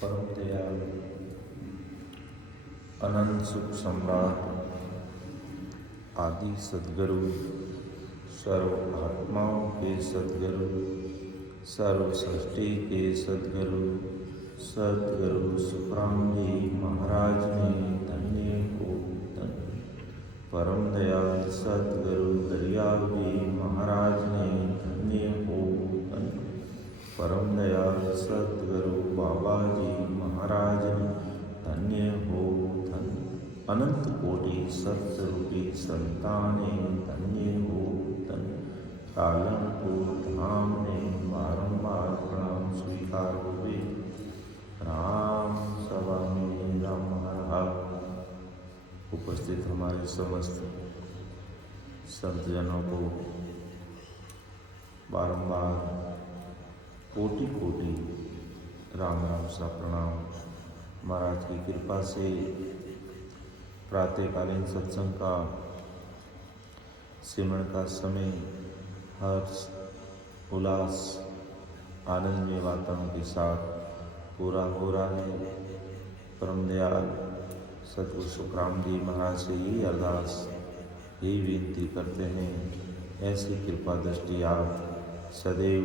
परम दयालु अनंत सुख सम्राट आदि सद्गुरु, सर्व आत्माओं के सद्गुरु, सर्व सृष्टि के सद्गुरु, सद्गुरु सुखराम जी महाराज ने धन्य हो धन्य। परम दयाल सद्गुरु दरियाव जी महाराज ने धन्य हो धन्य। परम दयाल सद्गुरु बाबा जी महाराज ने धन्य हो धन्य। अनंत कोटि सत्स्वरूपी संताने धन्य हो धन्य। पालनपुर धाम ने बारंबार प्रणाम स्वीकार हुए। राम सभा में राम महाराज उपस्थित हमारे समस्त संतजनों को बारंबार कोटि कोटि राम राम सा प्रणाम। महाराज की कृपा से प्रातःकालीन सत्संग का सिमरन का समय हर्ष उल्लास आनंदमय वातावरण के साथ पूरा हो रहा है। परम दयाल सतगुरु सुखराम जी महाराज से यही अरदास यही विनती करते हैं, ऐसी कृपा दृष्टि आप सदैव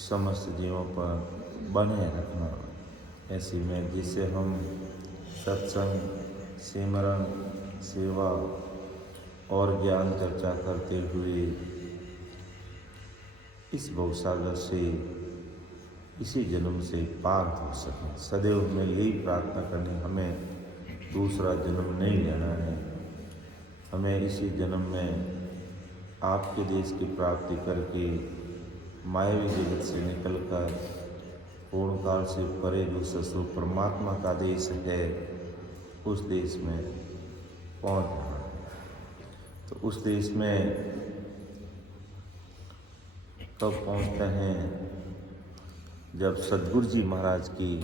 समस्त जीवों पर बने रखना। ऐसी में जिससे हम सत्संग सिमरन सेवा और ज्ञान चर्चा करते हुए इस भवसागर से इसी जन्म से पार हो सकें। सदैव हमें यही प्रार्थना करनी, हमें दूसरा जन्म नहीं लेना है। हमें इसी जन्म में आपके देश की प्राप्ति करके मायावी जगत से निकलकर पूर्ण काल से परे जो सस्वरूप परमात्मा का देश है उस देश में पहुँच जाना है। तो उस देश में कब पहुँचते हैं? जब सद्गुरु जी महाराज की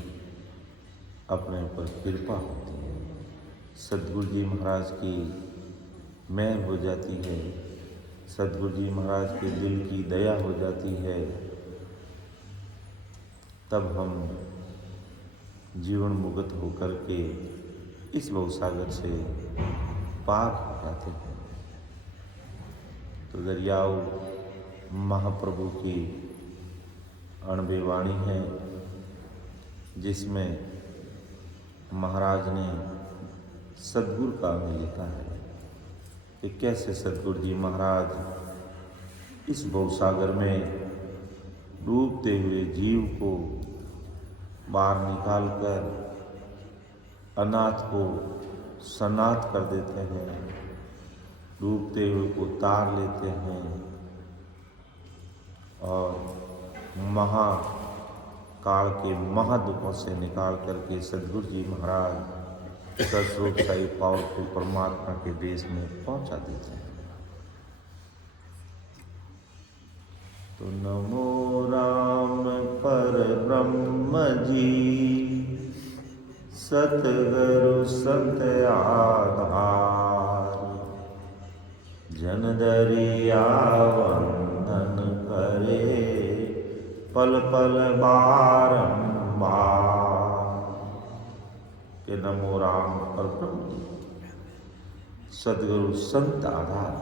अपने ऊपर कृपा होती है, सद्गुरु जी महाराज की मेहर हो जाती है, सद्गुरु जी महाराज के दिल की दया हो जाती है, तब हम जीवन मुक्त होकर के इस भवसागर से पार हो जाते हैं। तो दरियाव महाप्रभु की अणबे वाणी है, जिसमें महाराज ने सद्गुरु का में लिखा है कि कैसे सद्गुरु जी महाराज इस भवसागर में डूबते हुए जीव को बाहर निकालकर अनाथ को सनाथ कर देते हैं, डूबते हुए को तार लेते हैं और महाकाल के महादुखों से निकाल करके सद्गुरु जी महाराज सस्वरूप साई पावरफुल परमात्मा के देश में पहुंचा देते हैं। तो नमो राम पर ब्रह्म जी, सतगुरु संत आधार, जन दरिया वंदन करे पल पल बारंबार। के नमो राम पर ब्रह्म जी, सतगुरु संत आधार,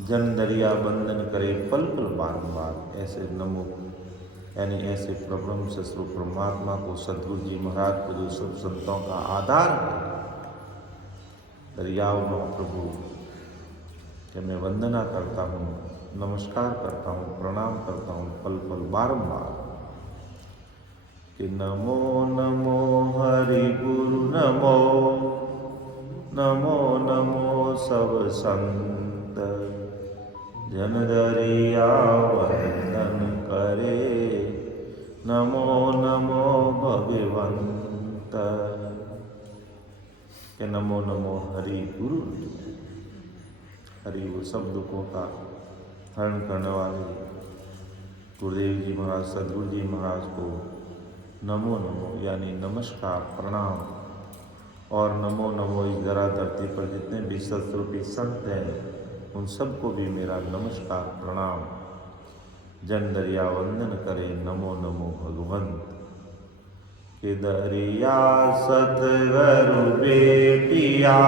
जन दरिया बंधन करे पल पल बारंबार। ऐसे नमो यानी ऐसे प्रब्रह्म सस्वरूप परमात्मा को सद्गुरु जी महाराज को जो सब संतों का आधार है, दरियाव महाप्रभु के मैं वंदना करता हूँ, नमस्कार करता हूँ, प्रणाम करता हूँ पल पल बारंबार। कि नमो नमो हरि गुरु नमो, नमो नमो सब संत, जन दरिया वंदन करे, नमो नमो भगवंत। के नमो नमो हरि गुरु, हरि वो सब दुखों का हरण करने वाले गुरुदेव जी महाराज सद्गुरु जी महाराज को नमो नमो यानी नमस्कार प्रणाम। और नमो नमो इस धरा धरती पर जितने भी सत्स्वरूपी संत हैं उन सबको भी मेरा नमस्कार प्रणाम। जन दरिया वंदन करे नमो नमो भगवंत। कि दरिया सतगुरु बेटिया,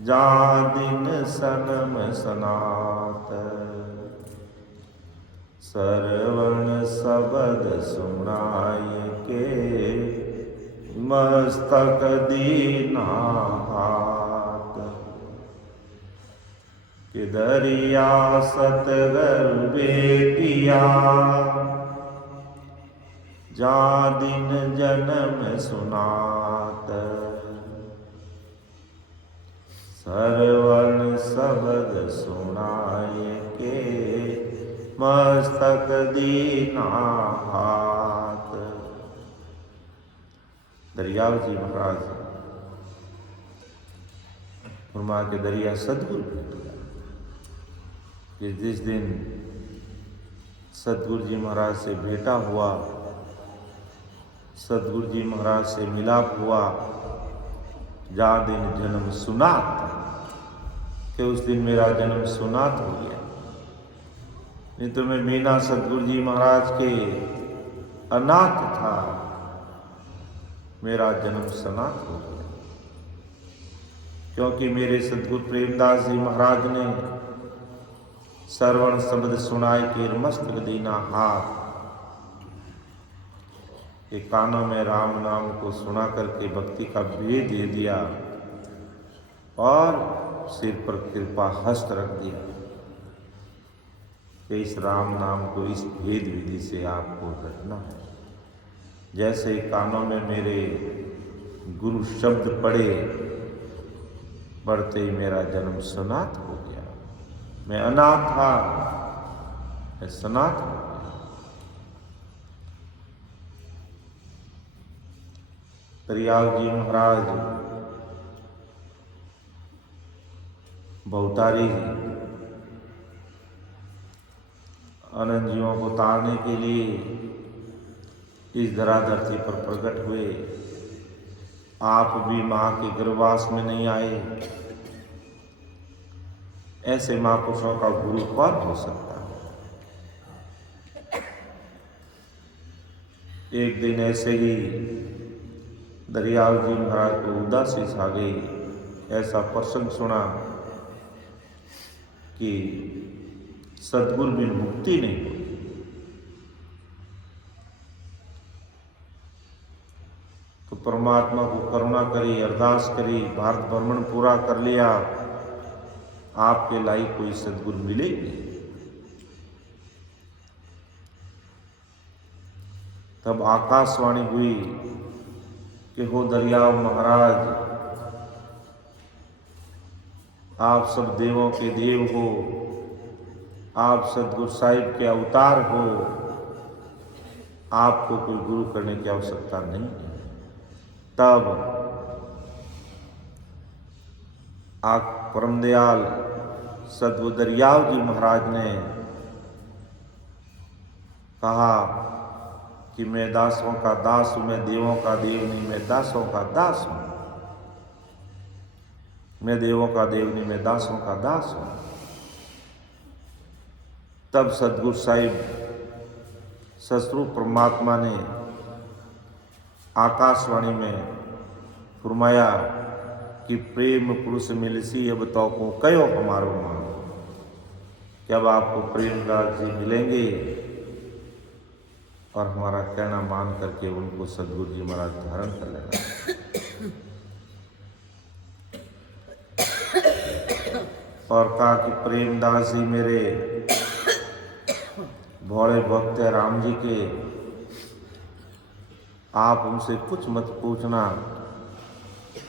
जा दिन सनम सनात। सरवण सबद सुनाई के, मस्तक दीना हाथ। कि दरिया सतगुरु बेटिया, जा दिन जन्म सुनात। सरवण सबद सुनाए के, मस्तक दीना हाथ। दरियाव जी महाराज फरमा के दरिया सदगुरु भेट गया कि जिस दिन सदगुरु जी महाराज से भेंटा हुआ, सदगुरु जी महाराज से मिलाप हुआ, जा दिन जन्म सुनात, कि उस दिन मेरा जन्म सुनात हो गया। नहीं तो मैं बिना सदगुरु जी महाराज के अनाथ था, मेरा जन्म सनात हो गया। क्योंकि मेरे सदगुरु प्रेमदास जी महाराज ने श्रवण शब्द सुनाए के मस्तक दीना हाथ, के कानों में राम नाम को सुना करके भक्ति का भेद दे दिया और सिर पर कृपा हस्त रख दिया कि इस राम नाम को इस भेद विधि से आपको रखना है। जैसे ही कानों में मेरे गुरु शब्द पड़े, पढ़ते ही मेरा जन्म सनात हो गया। मैं अनाथ था, मैं सनात हो गया। दरियाव जी महाराज बहुतारी अनंत जीवों को तारने के लिए इस धरा धरती पर प्रकट हुए। आप भी माँ के गर्भवास में नहीं आए, ऐसे महापुरुषों का गुरु कौन हो सकता है। एक दिन ऐसे ही दरियाव जी महाराज को उदासी छा गई। ऐसा प्रसंग सुना कि सद्गुरु बिन मुक्ति नहीं हुई। तो परमात्मा को करुणा करी, अरदास करी, भारत भ्रमण पूरा कर लिया, आपके लायक कोई सद्गुरु मिले नहीं। तब आकाशवाणी हुई कि हो दरियाव महाराज, आप सब देवों के देव हो, आप सदगुरु साहिब के अवतार हो, आपको कोई गुरु करने की आवश्यकता नहीं है। तब आप परम दयाल सद्गुरु दरियाव जी महाराज ने कहा कि मैं दासों का दास हूं, मैं देवों का देव नहीं, मैं दासों का दास हूं। मैं देवों का देव नहीं, मैं दासों का दास हूं। तब सदगुरु साहिब सतरूप परमात्मा ने आकाशवाणी में फरमाया कि प्रेम पुरुष मिलसी अब तो को कयो हमारो मान। कि अब आपको प्रेमदास जी मिलेंगे और हमारा कहना मान करके उनको सदगुरु जी महाराज धारण कर लेना। और कहा कि प्रेमदास जी मेरे भोले भक्त है राम जी के, आप उनसे कुछ मत पूछना,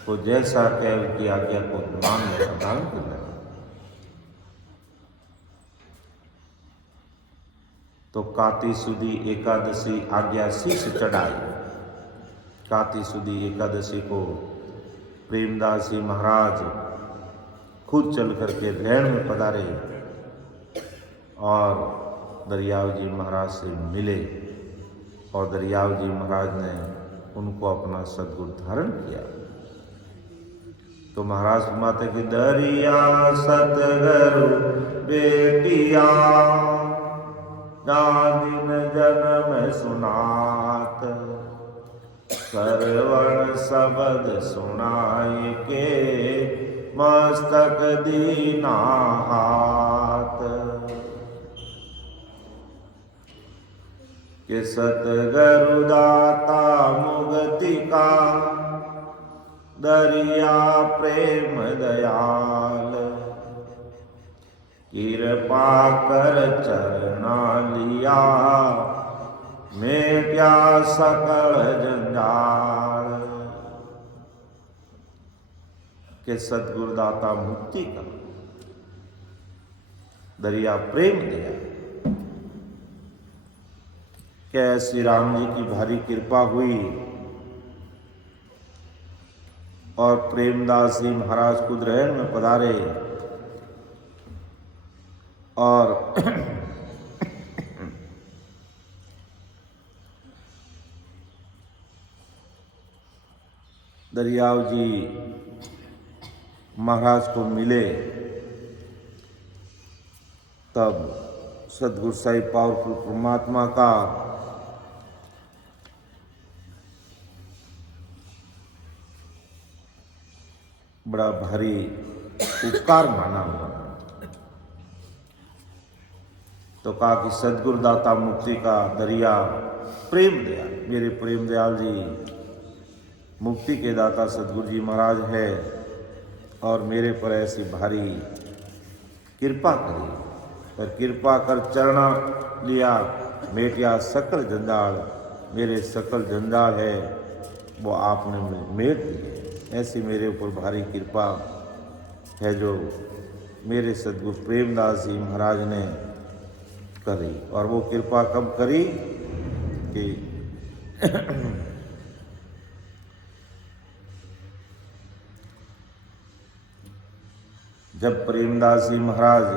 वो जैसा कहे उनकी आज्ञा को मान लेना, धारण कर लेना। तो काती सुदी एकादशी आज्ञा शीश चढ़ाई। काती सुदी एकादशी को प्रेमदास जी महाराज खुद चल करके रैण में पधारे और दरियाव जी महाराज से मिले और दरियाव जी महाराज ने उनको अपना सद्गुरु धारण किया। तो महाराज माता की दरिया सतगुरु बेटिया दिन जन्म सुनात श्रवण शब्द सुनाई के मस्तक दीना हाथ कि सतगुरु दाता मुक्ति का दरिया प्रेम दयाल कृपा कर चरना लिया मैं क्या सकल जंजाल के सतगुरु दाता मुक्ति का दरिया प्रेम दया। क्या श्री राम जी की भारी कृपा हुई और प्रेमदास जी महाराज खुद रहन में पधारे और दरियाव जी महाराज को मिले। तब सतगुरु साहिब पावरफुल परमात्मा का बड़ा भारी उपकार माना हुआ। तो कहा कि सदगुरु दाता मुक्ति का दरिया प्रेम दयाल, मेरे प्रेम दयाल जी मुक्ति के दाता सदगुरु जी महाराज है और मेरे पर ऐसी भारी कृपा करी। पर कृपा कर चरणा लिया मेटिया सकल जंजाल, मेरे सकल जंजाल है वो आपने मेट दिए। ऐसी मेरे ऊपर भारी कृपा है जो मेरे सदगुरु प्रेमदास जी महाराज ने करी। और वो कृपा कब करी कि जब प्रेमदास जी महाराज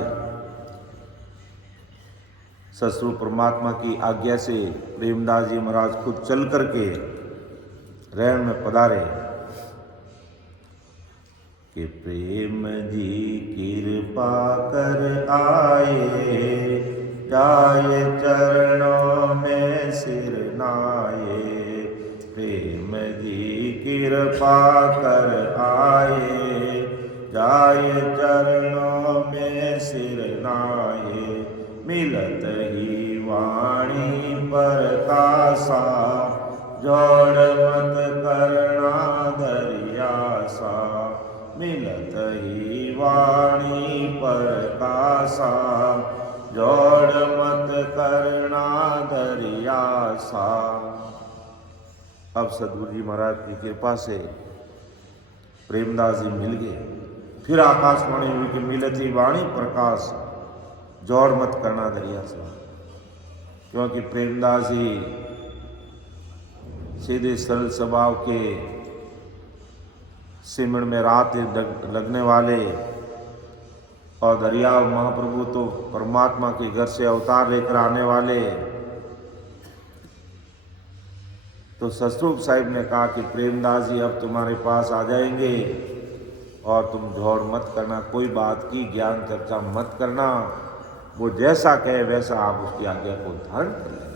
ससुर परमात्मा की आज्ञा से प्रेमदास जी महाराज खुद चल करके रहन में पधारे कि प्रेम जी कृपा कर आए जाए चरणों में सिर नाये। प्रेम जी कृपा कर आए जाए चरणों में सिर नाये। मिलत ही वाणी पर कासा जोड़ मत करना दरियासा। मिलत ही वाणी पर कासा जोड़ मत करना दरियासा। अब सदगुरु जी महाराज की कृपा से प्रेमदास जी मिल गए। फिर आकाशवाणी हुई कि मिलत ही वाणी प्रकाश जोड़ मत करना दरियासा। क्योंकि प्रेमदास जी सीधे सरल स्वभाव के सिमरण में रात लगने वाले और दरिया महाप्रभु तो परमात्मा के घर से अवतार लेकर आने वाले। तो ससुर साहिब ने कहा कि प्रेमदास जी अब तुम्हारे पास आ जाएंगे और तुम झोड़ मत करना, कोई बात की ज्ञान चर्चा मत करना, वो जैसा कहे वैसा आप उसकी आज्ञा को धारण कर लेना।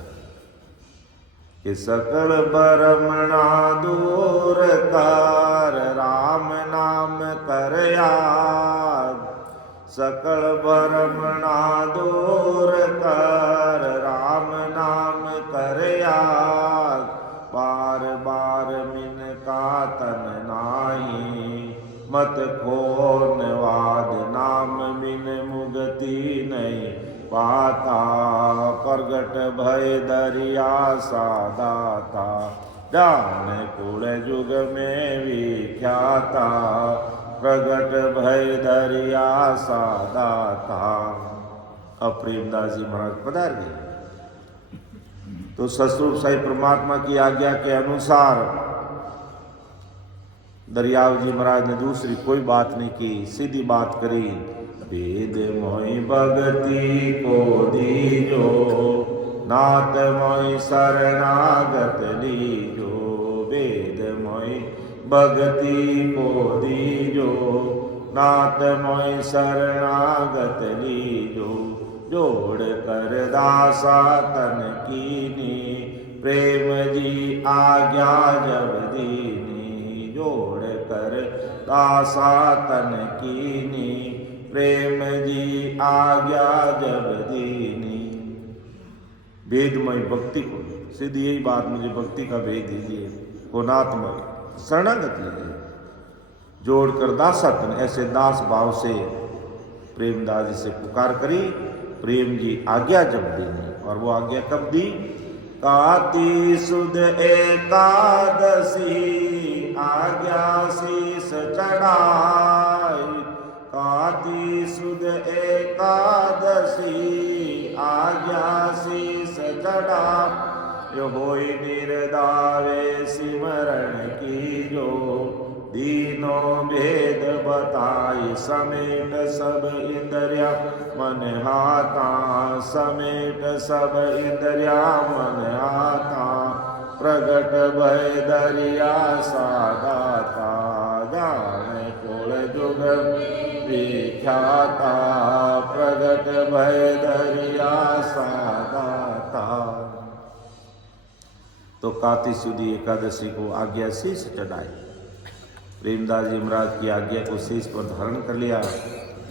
कि सकल बरमणा दूर कर राम नाम कर याद। सकल बरमणा दूर कर राम नाम कर याद। बार बार मिन का तन नाही मत खोन वाद। नाम बिन मुगति नहीं पाता प्रगट भय दरिया सा दाता। जान कुल युग में विख्याता प्रगट भय दरिया सा दाता। अब प्रेमदास जी महाराज पधार गए। तो ससुर साहिब परमात्मा की आज्ञा के अनुसार दरियाव जी महाराज ने दूसरी कोई बात नहीं की, सीधी बात करी। वेद मोहि भगति को दीजो नाथ मोहि शरणागत लीजो। वेद मोहि भगति को दीजो, नाथ मोय शरणागत लीजो। जोड़ कर दासा तन कीनी, प्रेम जी आज्ञा जब दीनी। जोड़ कर दासा तन कीनी, प्रेम जी आज्ञा जब दीनी। वेदमय भक्ति को सिद्ध यही बात, मुझे भक्ति का वेद दीजिए, को नाथमय शरणागत लीजिए। जोड़कर दासा तन, ऐसे दास भाव से प्रेमदास जी से पुकार करी। प्रेम जी आज्ञा जब देनी, और वो आज्ञा कब दी? काती सुद एकादशी आज्ञा शीस चढ़ाई। काती सुद एकादशी आज्ञा शीस चढ़ाई। होई निर्दावे सिमरण कीजो, दीनो भेद बताई। समेट सब इंद्रिया मन हाथा, समेट सब इंद्रिया मन हाथा। प्रगट भय दरिया सादाता, जाने कोल जुग विख्याता। प्रगट भय दरिया सादाता। तो काती सुदी एकादशी को आज्ञा शीश चढ़ाई। प्रेमदास जी महाराज की आज्ञा को शीश पर धारण कर लिया,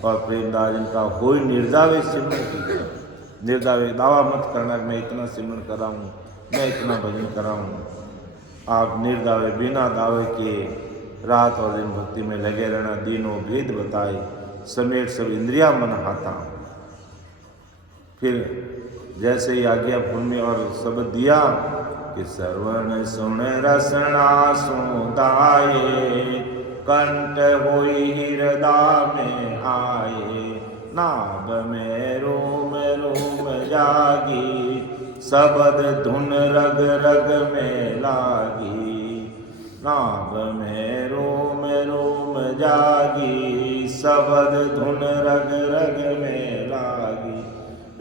और प्रेमदास जी का होई निर्दावे सिमरन की। निर्दावे दावा मत करना मैं इतना सिमरन कर रहा हूँ, मैं इतना भजन कर रहा हूँ। आप निर्दावे बिना दावे के रात और दिन भक्ति में लगे रहना। दीनों भेद बताए, समेट सब इंद्रिया मन हाथा। फिर जैसे ही आज्ञा भूमि और शब्द दिया कि सर्वण सुन रसना सुदाये। कंठ होई हृदय में आए, नाभ में रोम रोम जागी। शब्द धुन रग रग में लागी, नाभ में रोम रोम जागी। शब्द धुन रग रग में लागी।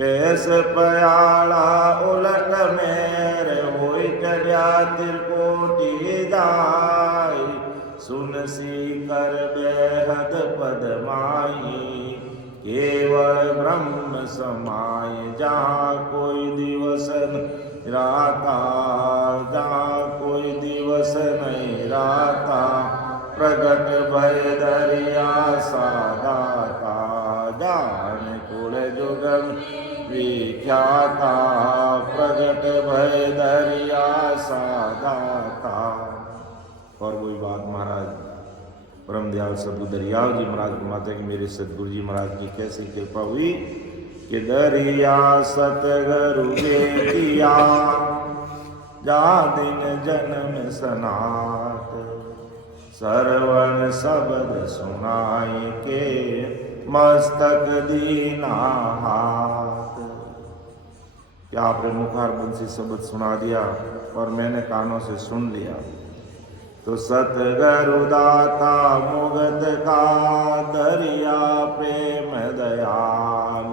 ऐस पयाला उलट मेरे, होई चढ़िया त्रिकोटि दाई। सुन सी कर बेहद पद माई, केवल ब्रह्म समाय। जहाँ कोई दिवस नहीं राता, जहाँ कोई दिवस नहीं राता। प्रगट भय दरिया सादाता, जान कुल जुगम विख्याता। प्रगट भय दरिया सादाता। और वही बात महाराज परम दयाल सद्गुरु दरियाव जी महाराज फरमाते कि मेरे सदगुरु जी महाराज की कैसी कृपा हुई कि दरिया सतगुरु बेटिया। जा दिन जन्म सनात, सरवण शब्द सुनाई के। मस्तक दीना हाथ। क्या आपने मुखार बंसी शब्द सुना दिया और मैंने कानों से सुन लिया। तो सतगुरु दाता मुगत का, दरिया प्रेम दयाल।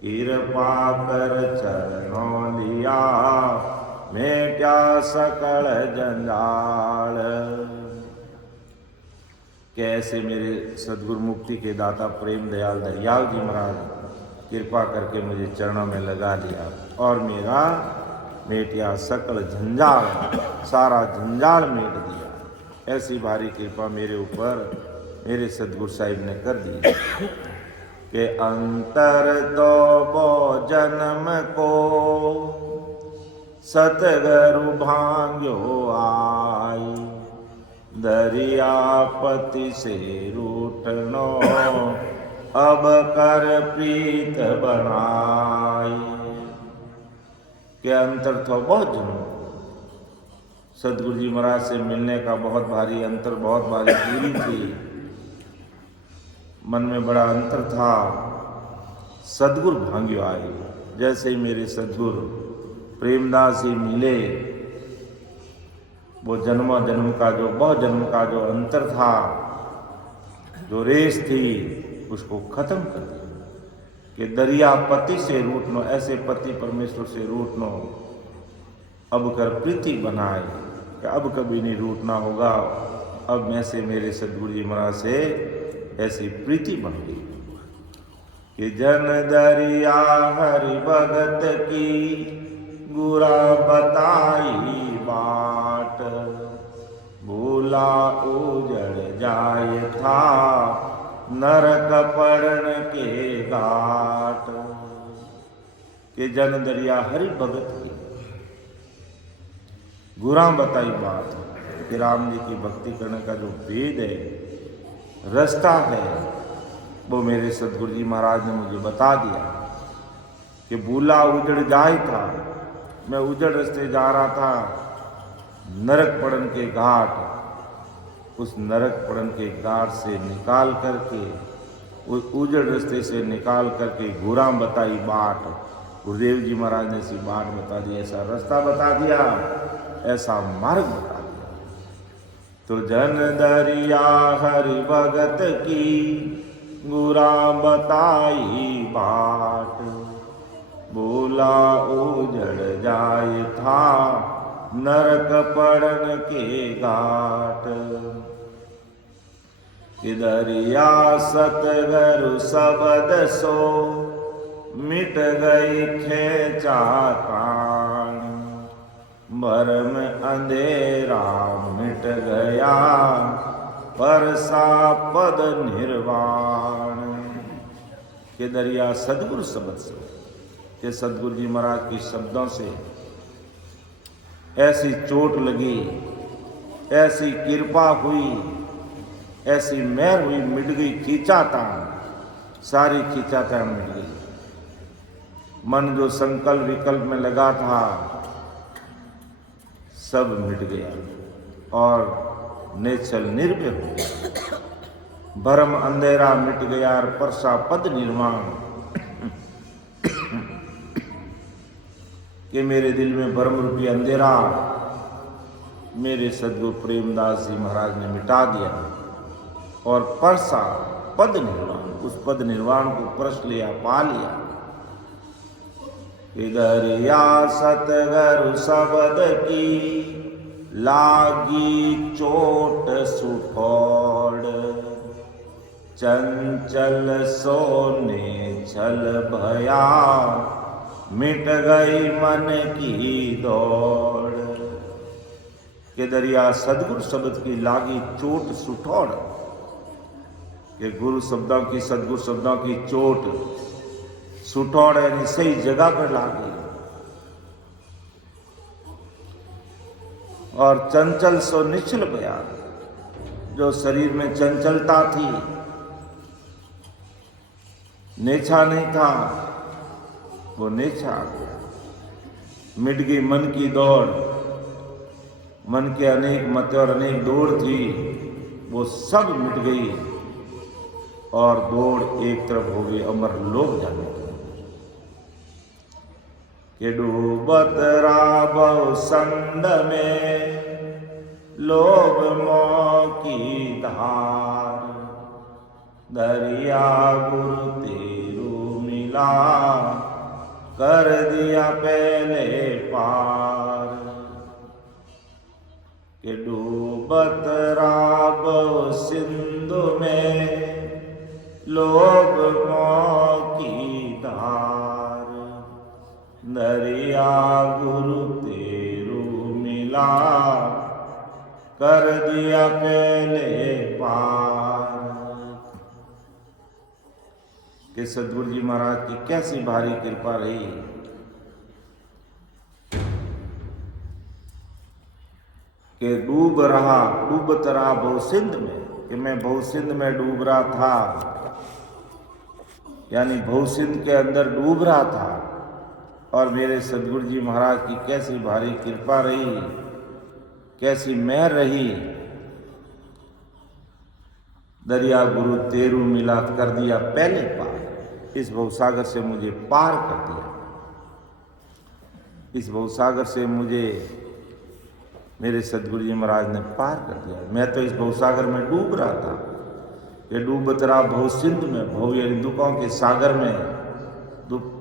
कृपा कर चरणों लिया, मैं क्या सकल जंजाल। कैसे मेरे सदगुरु मुक्ति के दाता प्रेम दयाल दरियाव जी महाराज कृपा करके मुझे चरणों में लगा दिया, और मेरा मेटिया सकल झंझाल, सारा झंझाल मेट दिया। ऐसी भारी कृपा मेरे ऊपर मेरे सदगुरु साहिब ने कर दी कि अंतर तो वो जन्म को सतगुरु भांग्यो आई। दरियापति से रूठनो अब कर प्रीत बनाई। के अंतर था बहुत जन्म। सदगुरु जी महाराज से मिलने का बहुत भारी अंतर, बहुत भारी दूरी थी, मन में बड़ा अंतर था। सदगुरु भांग्यो आए। जैसे ही मेरे सदगुरु प्रेमदास जी मिले, वो जन्म जन्म का जो बहुत जन्म का जो अंतर था, जो रेस थी, उसको खत्म कर दिया। कि दरिया पति से रूठनो, ऐसे पति परमेश्वर से रूठनो अब कर प्रीति बनाए। कि अब कभी नहीं रूठना होगा। अब मैं से मेरे सदगुरु जी महाराज से ऐसी प्रीति बन गई कि जन दरिया हरि भगत की गुरा बताई बाट, भूला उजड़ जाए था नरक पड़न के घाट। कि जन दरिया हरि भगत की गुरा बताई बात कि राम जी की भक्ति करने का जो वेद है, रास्ता है, वो मेरे सदगुरु जी महाराज ने मुझे बता दिया कि भूला उजड़ जाए था। मैं उजड़ रास्ते जा रहा था, नरक पड़न के घाट, उस नरक पड़न के घाट से निकाल करके, उस उजड़ रास्ते से निकाल करके गुराम बताई बाट। गुरुदेव जी महाराज ने ऐसी बाट बता दी, ऐसा रास्ता बता दिया, ऐसा मार्ग बता दिया। तो जन दरिया हरि भगत की गुरा बताई बाट, बोला उजड़ जाए था नरक पड़न के घाट। दरिया सतगरु सबद सो मिट गई खेचा प्राण, भरम अंधेरा मिट गया परसा पद निर्वाण। के दरिया सदगुरु शब्द से, के सदगुरु जी महाराज के शब्दों से ऐसी चोट लगी, ऐसी कृपा हुई, ऐसी मेहर हुई, मिट गई खींचातान, सारी खींचातान मिट गई। मन जो संकल्प विकल्प में लगा था सब मिट गया और निश्चल निर्भय हो गया। भरम अंधेरा मिट गया और परसा पद निर्वाण। कि मेरे दिल में भरम रूपी अंधेरा मेरे सद्गुरु प्रेमदास जी महाराज ने मिटा दिया और परसा पद निर्वाण, उस पद निर्वाण को परस लिया, पा लिया। दरिया सतगरु शब्द की लागी चोट सुठोड़, चंचल सोने छल भया मिट गई मन की दौड़। के दरिया सदगुरु शब्द की लागी चोट सुठोड़, के गुरु शब्दों की, सदगुरु शब्दों की चोट सुठोड़ यानी सही जगह पर लागी। और चंचल सो निश्चल भया, जो शरीर में चंचलता थी, नेछा नहीं था, वो नेछा आ गया। मिट गई मन की दौड़, मन के अनेक मत और अनेक दौड़ थी, वो सब मिट गई और दौड़ एक तरफ हो गई अमर लोक जाने की। कि डूबत राबो संड में लोभ मोह की धार, दरिया गुरु तेरू मिला कर दिया पहले पार। कि डूबत राबो सिंधु में लोभ मोह की धार, दरिया गुरु तेरू मिला कर दिया पहले पार। कि सदगुरु जी महाराज की कैसी भारी कृपा रही कि डूब रहा, डूबत रहा बहु सिंध में, कि मैं बहु सिंध में डूब रहा था, यानी बहु सिंध के अंदर डूब रहा था। और मेरे सदगुरु जी महाराज की कैसी भारी कृपा रही, कैसी मेहर रही। दरिया गुरु तेरू मिला कर दिया पहले पार, इस भवसागर से मुझे पार कर दिया। इस भवसागर से मुझे मेरे सदगुरु जी महाराज ने पार कर दिया। मैं तो इस भवसागर में डूब रहा था, ये डूबत रहा भव सिंधु में, भव यानी दुखों के सागर में,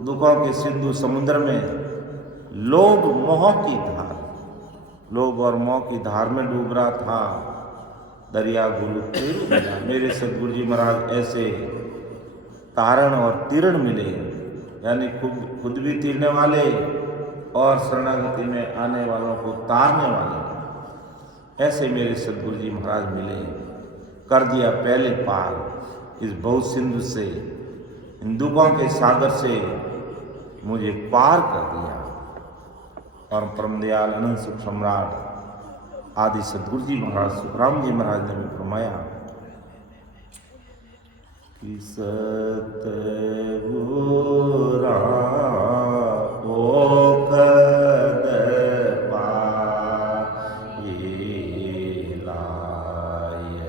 दुखों के सिंधु समुद्र में, लोभ मोह की धार, लोभ और मोह की धार में डूब रहा था, दरिया गुरु तेरू मिला। मेरे सदगुरु जी महाराज ऐसे तारण और तीरण मिले, यानी खुद भी तीरने वाले और शरणागति में आने वालों को तारने वाले, ऐसे मेरे सदगुरु जी महाराज मिले। कर दिया पहले पार इस बहुत सिंधु से, इन दुखों के सागर से मुझे पार कर दिया। और परम दयाल अनंत सुख सम्राट आदि सदगुरु जी महाराज सुखराम जी महाराज ने भी फरमाया कि सतगुरा ओखद पाए लाए,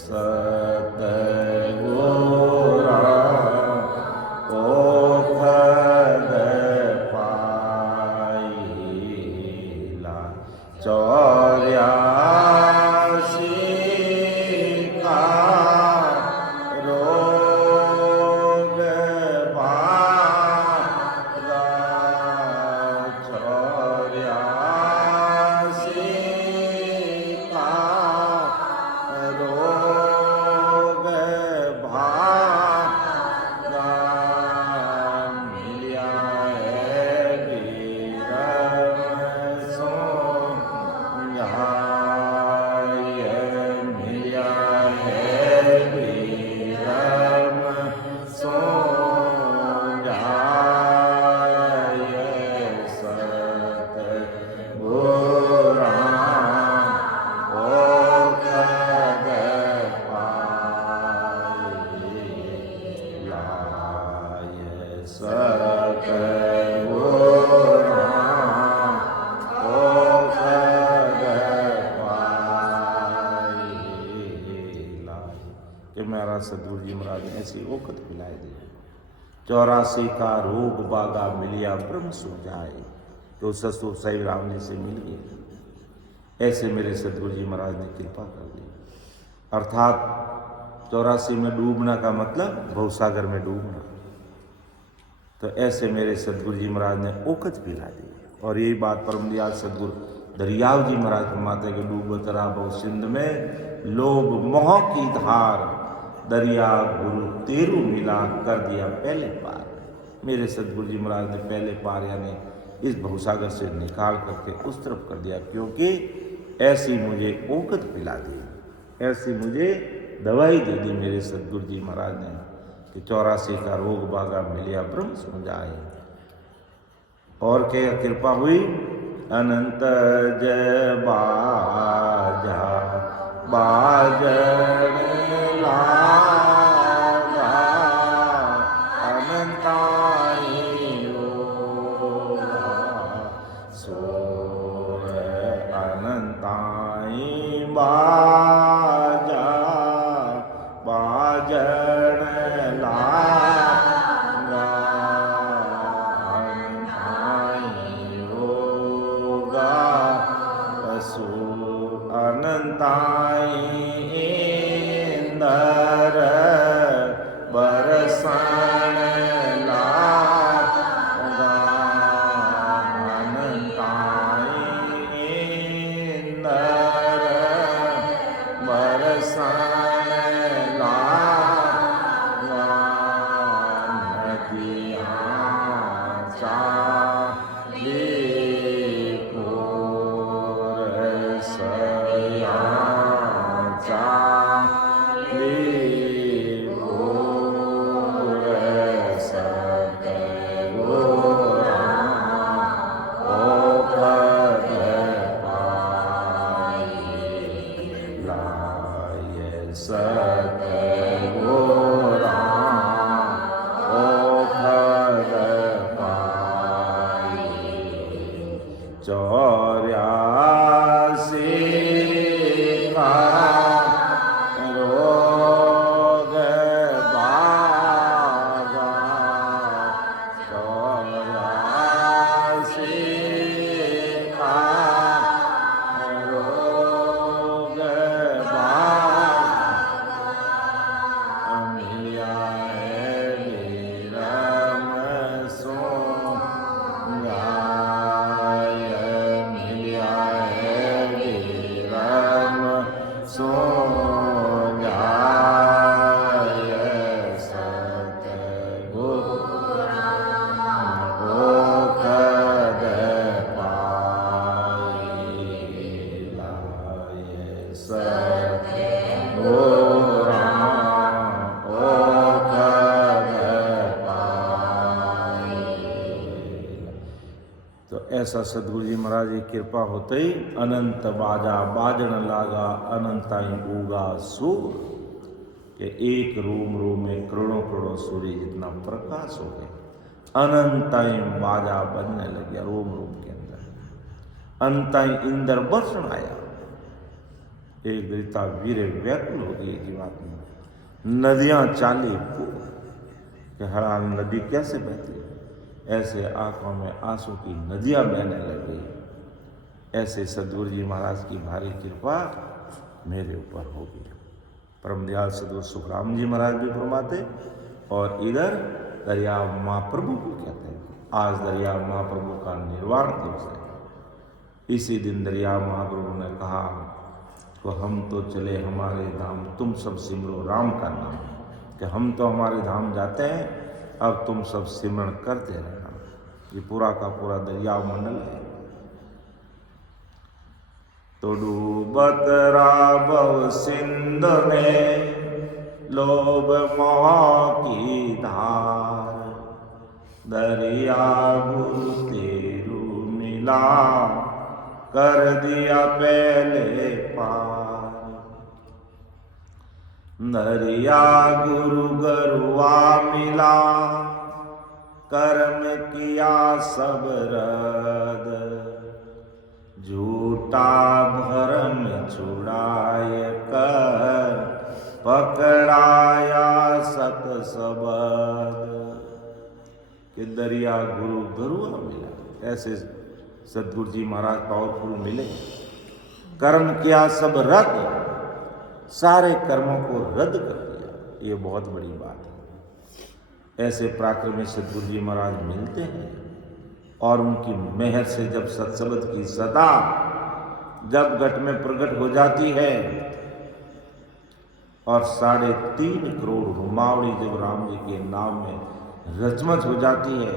सतगुरा ओखद पाए लाए, 84 का रोग भागा, 84 का रोग भागा, मिलिया है बीरम सोहाय, मिलिया है बीरम सोहाय, सतगुरा ओखद पाए लाए, सतगुरा ओखद पाए लाए। कि मेरा सदगुरु जी महाराज ने ऐसी ओखद पिलाई दी, 84 का रोग बागा मिलिया ब्रह्म सो जाए, तो ससुर साई राम जी से मिल गए। ऐसे मेरे सदगुरु जी महाराज ने कृपा कर दी। अर्थात 84 में डूबना का मतलब भवसागर में डूबना। तो ऐसे मेरे सदगुरु जी महाराज ने ओखद पिला दी। और यही बात परम दयाल सदगुरु दरियाव जी महाराज फरमाते कि डूबत रहा बहु सिंध में, लोभ मोह की धार, दरिया गुरु तेरू मिला, कर दिया पहले पार। मेरे सदगुरु जी महाराज ने पहले पार यानी इस भवसागर से निकाल करके उस तरफ कर दिया, क्योंकि ऐसी मुझे ओखद पिला दी, ऐसी मुझे दवाई दे दी मेरे सदगुरु जी महाराज ने कि 84 का रोग बागा मिलिया ब्रह्म सो जाए। और क्या कृपा हुई, अनंत जय बाजा बाजन लागा, अनंताई होगा सोर, अनंताई बाजा बाजन लागा, अनंताई होगा असुर, अनंताई इंदर ऐसा सदगुरु जी महाराज की कृपा होते ही अनंत बाजा बाजन लागा अनंताई उगा सूर के एक रोम रोम में करोड़ों करोड़ों सूर्य जितना प्रकाश हो गया। अनंताई बाजा बजने लगे रोम रोम के अंदर। अंताई इंद्र वर्षण आया। एक दरिता वीर व्याकुल हो गई जीवात्मा। नदियां चाली कि हर नदी कैसे बहती है, ऐसे आंखों में आंसू की नदियां बहने लग गई। ऐसे सदगुरु जी महाराज की भारी कृपा मेरे ऊपर होगी। परम दयाल सदगुरु सुखराम जी महाराज भी फरमाते और इधर दरिया महाप्रभु को कहते हैं। आज दरिया महाप्रभु का निर्वाण दिवस है। इसी दिन दरिया महाप्रभु ने कहा तो हम तो चले हमारे धाम, तुम सब सिमरो राम का नाम। कि हम तो हमारे धाम जाते हैं, अब तुम सब सिमरण करते रहना। ये पूरा का पूरा दरिया मंडल है। तो डूबत राबव सिंध में लोभ मोह की धार, दरिया गुरु तेरू मिला कर दिया पहले पार। दरिया गुरु गरुआ मिला कर्म किया सब रद, झूठा भरम छुड़ाए कर पकड़ाया सत सबद। कि दरिया गुरु गरुआ मिला, ऐसे सदगुरु जी महाराज पावरफुल मिले। कर्म किया सब रद्द, सारे कर्मों को रद्द कर दिया। ये बहुत बड़ी बात है। ऐसे पराक्रमी सदगुरु जी महाराज मिलते हैं और उनकी मेहर से जब सत्सबद की सदा जब घट में प्रकट हो जाती है और 3.5 करोड़ रुमावड़ी जब राम जी के नाम में रचमच हो जाती है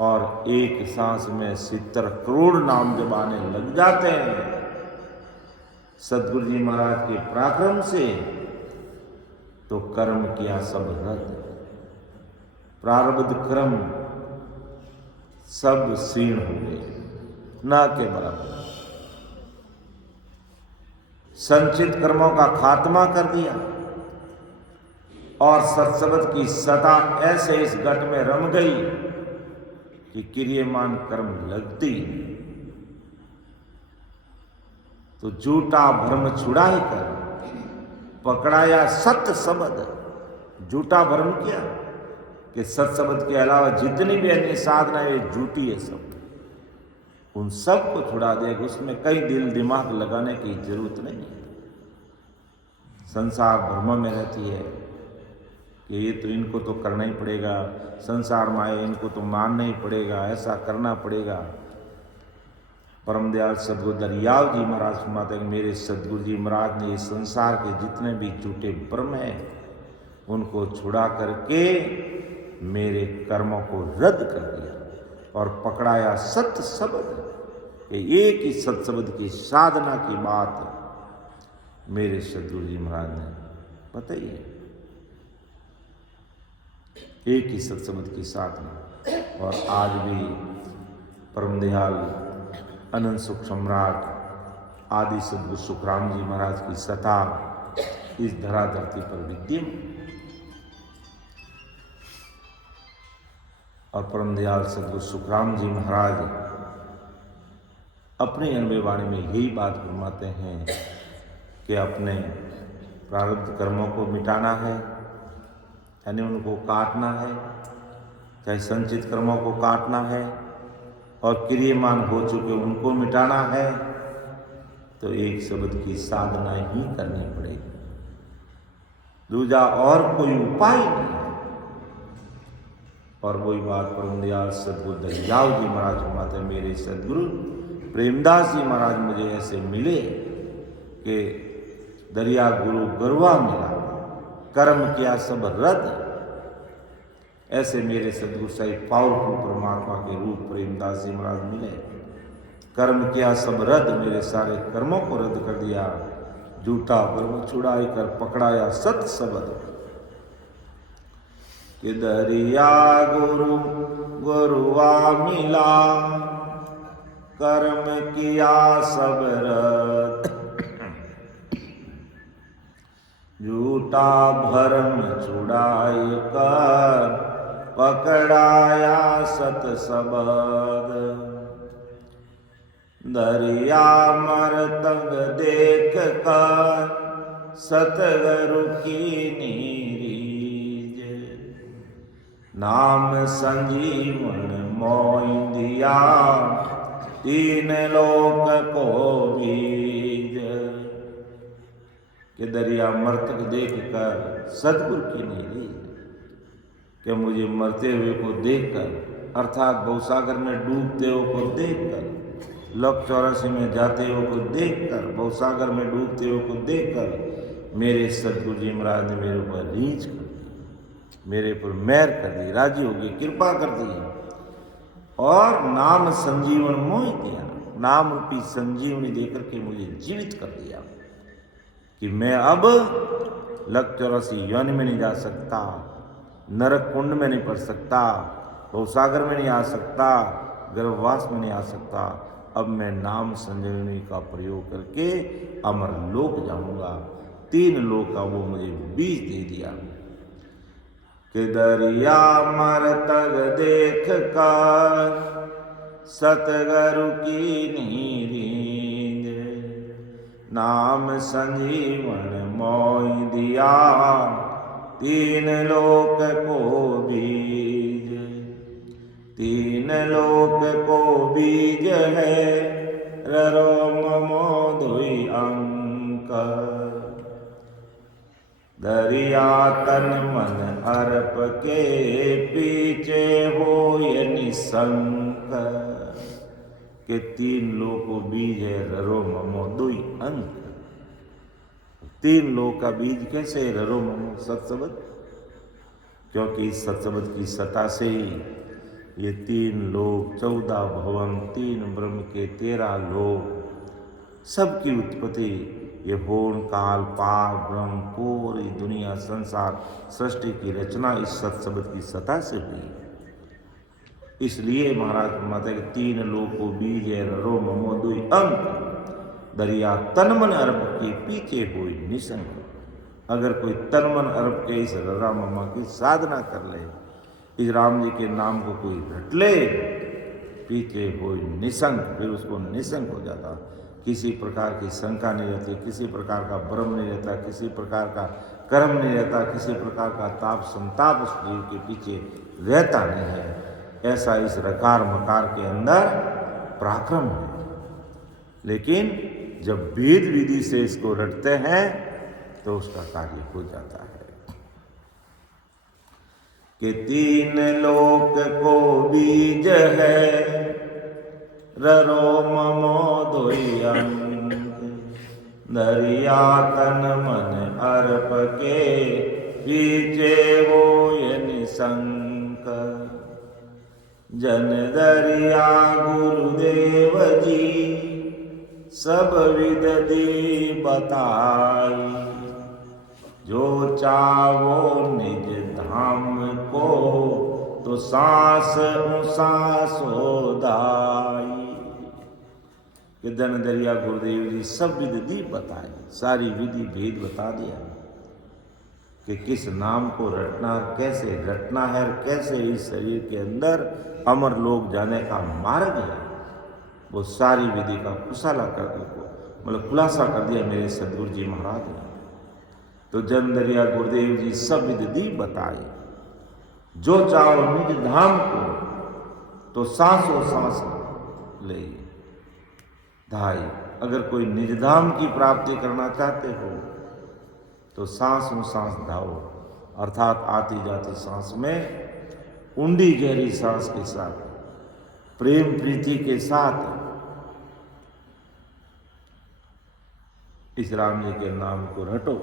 और एक सांस में 70 करोड़ नाम जब आने लग जाते हैं सदगुरु जी महाराज के पराक्रम से, तो कर्म किया सब रद्द, प्रारब्ध कर्म सब क्षीण हो गए, ना के बराबर। संचित कर्मों का खात्मा कर दिया और सत्सबद की सता ऐसे इस घट में रम गई कि क्रियमान कर्म लगती। तो झूठा भ्रम छुड़ाई कर पकड़ाया सत्य शब्द। झूठा भ्रम किया कि सत्सबद के अलावा जितनी भी अन्य साधना है झूठी है सब, उन सब को छुड़ा देगा। उसमें कई दिल दिमाग लगाने की जरूरत नहीं है। संसार भ्रम में रहती है कि ये तो इनको तो करना ही पड़ेगा, संसार में आए इनको तो मानना ही पड़ेगा, ऐसा करना पड़ेगा। परम दयाल सदगुरु दरियाव जी महाराज फरमाते हैं मेरे सदगुरु जी महाराज ने ये संसार के जितने भी झूठे भ्रम हैं उनको छुड़ा करके मेरे कर्मों को रद्द कर दिया और पकड़ाया सत्य शब्द। एक ही सत्य शब्द की साधना की बात मेरे सदगुरु जी महाराज ने बताई है। एक ही सत्य शब्द की साधना। और आज भी परम दयाल अनंत सुख सम्राट आदि सदगुरु सुखराम जी महाराज की सता इस धरा धरती पर विद्यमान। और परम दयाल सदगुरु सुखराम जी महाराज अपनी अनुभव वाणी में यही बात फरमाते हैं कि अपने प्रारब्ध कर्मों को मिटाना है, यानी उनको काटना है, चाहे संचित कर्मों को काटना है और क्रियमान हो चुके उनको मिटाना है, तो एक शब्द की साधना ही करनी पड़ेगी। दूजा और कोई उपाय नहीं है। और वही बात परम दयाल सदगुरु दरियाव जी महाराज फरमाते मेरे सदगुरु प्रेमदास जी महाराज मुझे ऐसे मिले कि दरिया गुरु गरुआ मिला, कर्म किया सब रद्द। ऐसे मेरे सदगुरु साहिब पावरफुल परमात्मा के रूप प्रेमदास जी महाराज मिले। कर्म किया सब रद्द, मेरे सारे कर्मों को रद्द कर दिया। झूठा भ्रम छुड़ाई कर पकड़ाया सत्य शब्द। कि दरिया गुरु गुरुआ मिला कर्म किया सब रत, झूठा भरम छुड़ाई कर, पकड़ाया सत सबद। दरिया मरतंग देख कर, सतगुरु की नीरीज। नाम संजीवन मोहि दिया, तीन लोक को बीज। कि दरिया मर्तक देख कर सतगुरु की नीरीज, कि मुझे मरते हुए को देखकर, अर्थात भवसागर में डूबते हुए को देखकर, लोक 84 में जाते हुए को देखकर, भवसागर में डूबते हुए को देखकर मेरे सतगुरु जी महाराज ने मेरे ऊपर रीझ कर, मेरे ऊपर मेहर कर दी, राजी हो गई, कृपा कर दी और नाम संजीवन मोह दिया। नाम रूपी संजीवनी देकर के मुझे जीवित कर दिया कि मैं अब लक 84 योनि में नहीं जा सकता, नरक कुंड में नहीं पड़ सकता, भवसागर में नहीं आ सकता, गर्भवास में नहीं आ सकता। अब मैं नाम संजीवनी का प्रयोग करके अमर लोक जाऊंगा। 3 लोक का वो मुझे बीज दे दिया। कि दरिया मरतग देख कर, सतगुरु की नीरीज। नाम संजीवन मोहि दिया, 3 लोक को बीज। 3 लोक को बीज है, ररो ममो दुई अंक। दरिया तन मन अर्प के, पीछे होय निसंक। के 3 लोक को बीज है, ररो ममो दुई अंक। 3 लोक का बीज कैसे है? ररो ममो सत्सबद, क्योंकि इस सत्सबद की सत्ता से ही ये 3 लोक, 14 भवन, 3 ब्रह्म के 13 लोक, सबकी उत्पत्ति ये होन काल पार ब्रह्म पूरी दुनिया संसार सृष्टि की रचना इस सत्सबद की सत्ता से हुई। इसलिए महाराज माता के 3 लोक को बीज है, ररो ममो दुई अंक। दरिया तन मन अर्प के, पीछे हुई निसंग। अगर कोई तन मन अर्प के इस ररा ममा की साधना कर ले, इस राम जी के नाम को कोई रट ले, पीछे हुई निसंग, फिर उसको निसंग हो जाता। किसी प्रकार की शंका नहीं रहती, किसी प्रकार का भ्रम नहीं रहता, किसी प्रकार का कर्म नहीं रहता, किसी प्रकार का ताप संताप उस जीव के पीछे रहता नहीं है। ऐसा इस रकार मकार के अंदर पराक्रम है। लेकिन जब वेद विधि से इसको रटते हैं तो उसका कार्य हो जाता है। कि 3 लोक को बीज है, ररो ममो दुई अंक। दरिया तन मन अर्प के, पीछे होय निसंक। जन दरिया गुरुदेव जी, सब विद दी बताई। जो चावो निज धाम को, तो सांस सांस दाई। कि धन दरिया गुरुदेव जी सब विधि बताए, सारी विधि भेद बता दिया कि किस नाम को रटना, कैसे रटना है, कैसे इस शरीर के अंदर अमर लोक जाने का मार्ग है। वो सारी विधि का खुलासा कर दिया मेरे सदगुरु जी महाराज ने। तो जन दरिया गुरुदेव जी सब विधि बताए। जो चाहो निज धाम को, तो सांसों सांस ले धाई। अगर कोई निज धाम की प्राप्ति करना चाहते हो तो सांसों सांस धाओ, अर्थात आती जाती सांस में ऊंडी गहरी सांस के साथ, प्रेम प्रीति के साथ इस राम जी के नाम को रटो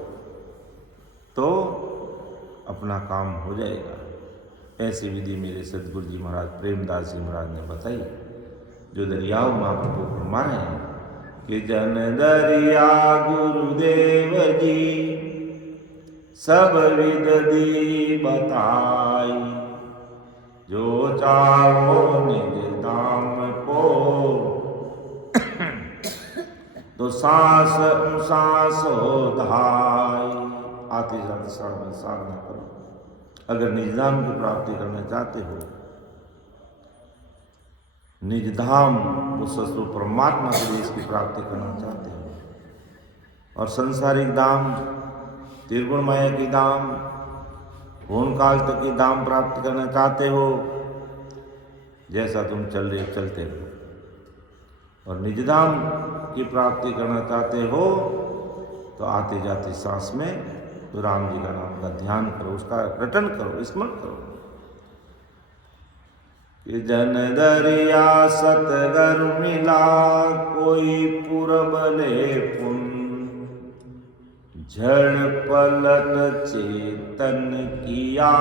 तो अपना काम हो जाएगा। ऐसी विधि मेरे सदगुरु जी महाराज प्रेमदास जी महाराज ने बताई, जो दरियाओं महाप्रभु फरमा रहे हैं कि जन दरिया गुरुदेव जी, सब विधि बताई। जो चाहो निज धाम को, तो सांस सांस हो धाई। आते जाते साधना साधना करो। अगर निज धाम की प्राप्ति करना चाहते हो, निज धाम वो ससुर परमात्मा के देश की प्राप्ति करना चाहते हो, और संसारिक धाम त्रिगुण माया की धाम पूर्ण काल तक की धाम प्राप्त करना चाहते हो, जैसा तुम चल रहे चलते रहो। और निज धाम की प्राप्ति करना चाहते हो तो आते जाते सांस में तो राम जी का नाम का ध्यान करो, उसका रटन करो, स्मरण करो कि जन दरिया सतगर मिला, कोई पूरब ले पुन, झड़ पलट चेतन किया,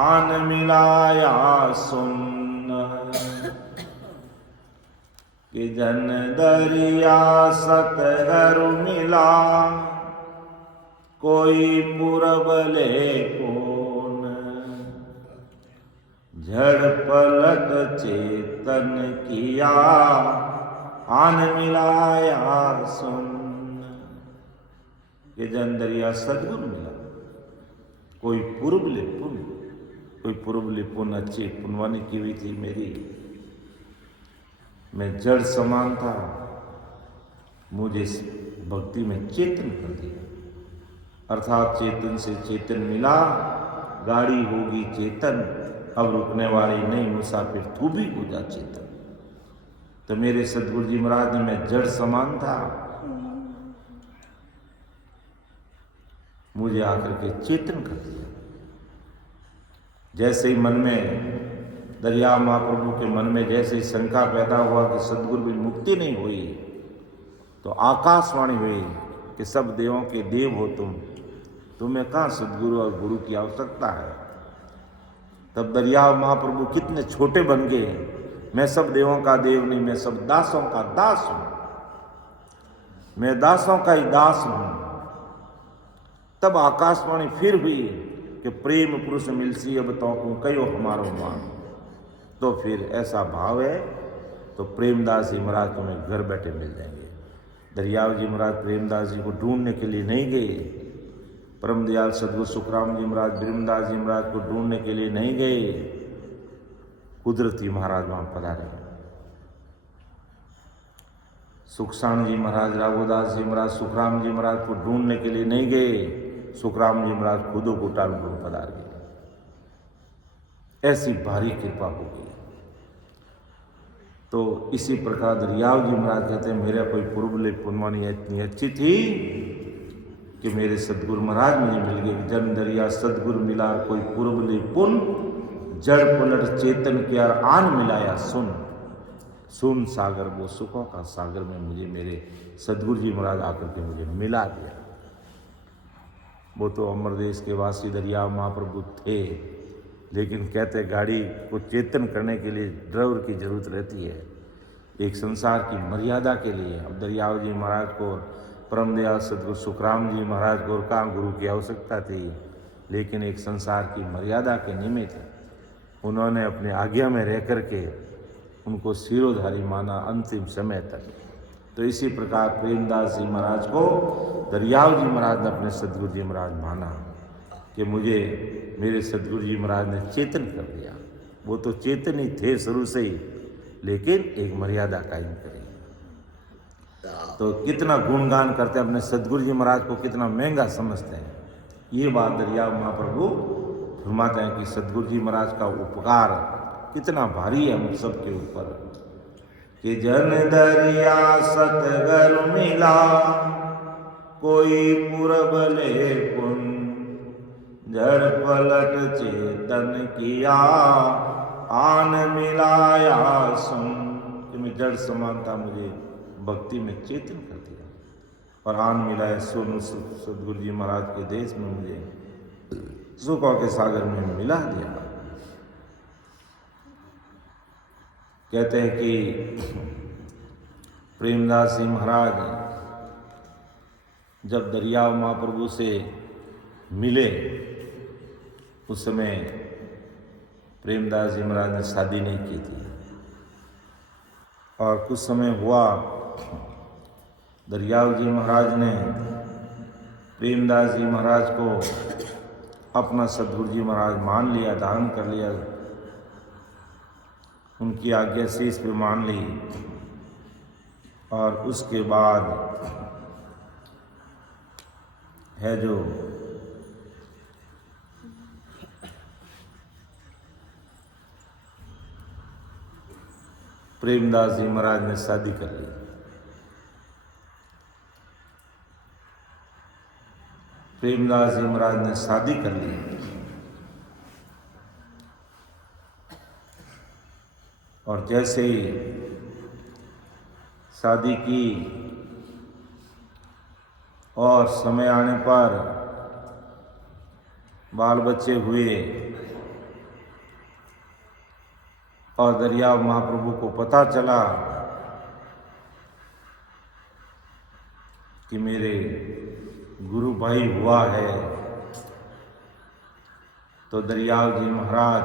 आन मिलाया सुन। कि जन दरिया सतगर मिला, कोई पूरब ले पुन, झड़ पलट चेतन किया, आन मिलाया सुन। ये जन दरिया सदगुरु मिला, कोई पूर्व ले पुन, कोई पूर्व ले पुन अच्छी पुनवानी की हुई थी मेरी। मैं जड़ समान था, मुझे इस भक्ति में चेतन कर दिया, अर्थात चेतन से चेतन मिला, गाड़ी होगी चेतन, अब रुकने वाली नहीं, मुसाफिर तू भी हो जा चेतन। तो मेरे सदगुरु जी महाराज ने, मैं जड़ समान था, मुझे आकर के चेतन कर दिया। जैसे ही मन में दरिया महाप्रभु के मन में जैसे ही शंका पैदा हुआ कि सदगुरु भी मुक्ति नहीं हुई, तो आकाशवाणी हुई कि सब देवों के देव हो तुम, तुम्हें कहाँ सदगुरु और गुरु की आवश्यकता है। तब दरिया महाप्रभु कितने छोटे बन गए, मैं सब देवों का देव नहीं, मैं सब दासों का दास हूं, मैं दासों का ही दास हूं। तब आकाशवाणी फिर हुई कि प्रेम पुरुष मिलसी अब तो कयो हमारो मान। तो फिर ऐसा भाव है तो प्रेमदास जी महाराज तुम्हें घर बैठे मिल जाएंगे। दरियाव जी महाराज प्रेमदास जी को ढूंढने के लिए नहीं गए, परम दयाल सदगुरु सुखराम जी महाराज ब्रह्मदास जी महाराज को ढूंढने के लिए नहीं गए, कुदरती महाराज वहां पधारे। सुखसाण जी महाराज, राघोदास जी महाराज, सुखराम जी महाराज को ढूंढने के लिए नहीं गए, सुखराम जी महाराज खुदों को टालपुर पधार गए। ऐसी भारी कृपा हो गई। तो इसी प्रकार दरियाव जी महाराज कहते हैं, मेरा कोई पूर्व पुनवानी इतनी अच्छी थी कि मेरे सदगुरु महाराज मुझे मिल गए। जन दरिया सदगुरु मिला, कोई पूर्व पुन, जड़ पलट चेतन किया, आन मिलाया सुन। सुन सागर, वो सुखों का सागर में मुझे मेरे सदगुरु जी महाराज आकर के मुझे मिला दिया। वो तो अमरदेश के वासी दरिया महाप्रभु थे, लेकिन कहते गाड़ी को चेतन करने के लिए ड्राइवर की जरूरत रहती है, एक संसार की मर्यादा के लिए। अब दरियाव जी महाराज को, परम दयाल सदगुरु सुखराम जी महाराज को कहाँ गुरु की आवश्यकता थी, लेकिन एक संसार की मर्यादा के निमित्त उन्होंने अपने आज्ञा में रह करके उनको सिरोधारी माना अंतिम समय तक। तो इसी प्रकार प्रेमदास जी महाराज को दरियाव जी महाराज ने अपने सदगुरु जी महाराज माना कि मुझे मेरे सदगुरु जी महाराज ने चेतन कर दिया। वो तो चेतन ही थे शुरू से ही, लेकिन एक मर्यादा कायम करी। तो कितना गुणगान करते हैं अपने सदगुरु जी महाराज को, कितना महंगा समझते हैं। ये बात दरिया महाप्रभु फरमाते हैं कि सदगुरु जी महाराज का उपकार कितना भारी है हम सब के ऊपर। कि जन दरिया सतगर मिला, कोई पूरब ले पुन, जड़ पलट चेतन किया, आन मिलाया सुन। कि मैं जड़ समानता, मुझे भक्ति में चेतन कर दिया, और आन मिलाया सुन। सदगुरु जी महाराज के देश में मुझे सुखों के सागर में मिला दिया। कहते हैं कि प्रेमदास जी महाराज जब दरिया महाप्रभु से मिले, उस समय प्रेमदास जी महाराज ने शादी नहीं की थी, और कुछ समय हुआ दरियाव जी महाराज ने प्रेमदास जी महाराज को अपना सद्गुरु जी महाराज मान लिया, धारण कर लिया, उनकी आज्ञा शीश पे मान ली। और उसके बाद है जो प्रेमदास जी महाराज ने शादी कर ली। प्रेमदास जी महाराज ने शादी कर ली और जैसे ही शादी की और समय आने पर बाल बच्चे हुए और दरियाव महाप्रभु को पता चला कि मेरे गुरु भाई हुआ है, तो दरियाव जी महाराज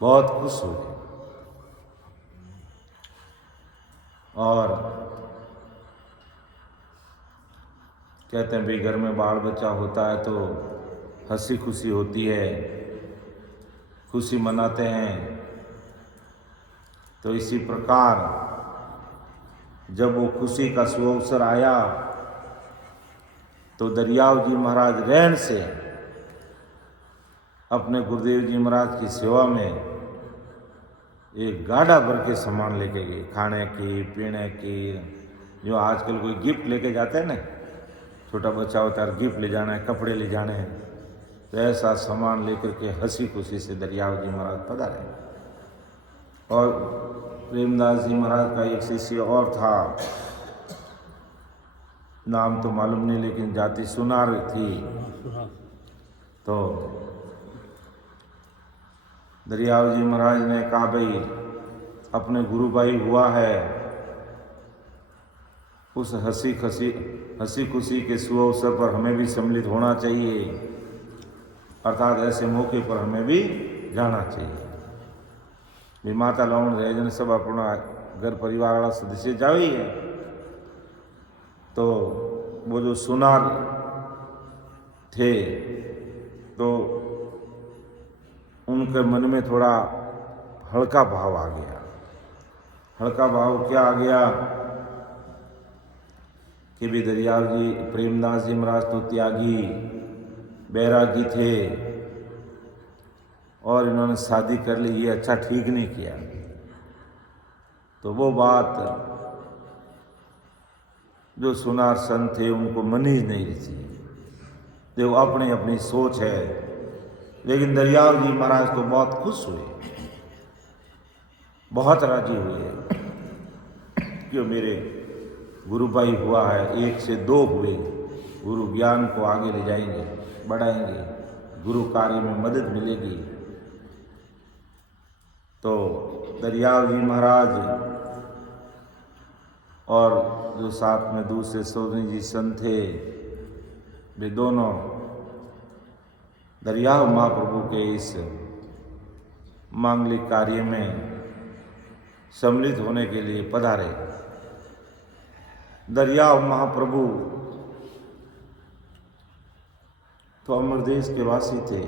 बहुत खुश हुए और कहते हैं भाई घर में बाल बच्चा होता है तो हंसी खुशी होती है, खुशी मनाते हैं। तो इसी प्रकार जब वो खुशी का सुअवसर आया तो दरियाव जी महाराज रहन से अपने गुरुदेव जी महाराज की सेवा में एक गाड़ा भर के सामान लेके गए, खाने की, पीने की। जो आजकल कोई गिफ्ट लेके जाते हैं ना, छोटा बच्चा होता है गिफ्ट ले जाना है, कपड़े ले जाने हैं, तो ऐसा सामान लेकर के हंसी खुशी से दरियाव जी महाराज पधारे। और प्रेमदास जी महाराज का एक शिष्य और था, नाम तो मालूम नहीं लेकिन जाति सुनार थी। तो दरियाव जी महाराज ने कहा भाई अपने गुरु भाई हुआ है, उस हंसी खुशी के सुअवसर पर हमें भी सम्मिलित होना चाहिए, अर्थात ऐसे मौके पर हमें भी जाना चाहिए। भी माता लाउन रह सब अपना घर परिवार वाला सदस्य जावे ही है। तो वो जो सुनार थे तो उनके मन में थोड़ा हल्का भाव आ गया। हल्का भाव क्या आ गया कि भी दरियाव जी प्रेमदास जी महाराज तो त्यागी बैरागी थे और इन्होंने शादी कर ली, ये अच्छा ठीक नहीं किया। तो वो बात जो सुनार संत थे उनको मनी नहीं थी, देखो अपनी अपनी सोच है। लेकिन दरियाव जी महाराज तो बहुत खुश हुए, बहुत राजी हुए कि मेरे गुरु भाई हुआ है, एक से दो हुए, गुरु ज्ञान को आगे ले जाएंगे, बढ़ाएंगे, गुरु कार्य में मदद मिलेगी। तो दरियाव जी महाराज और जो साथ में दूसरे सोनी जी संत थे, वे दोनों दरियाव महाप्रभु के इस मांगलिक कार्य में सम्मिलित होने के लिए पधारे। दरियाव महाप्रभु तो अमरदेश के वासी थे,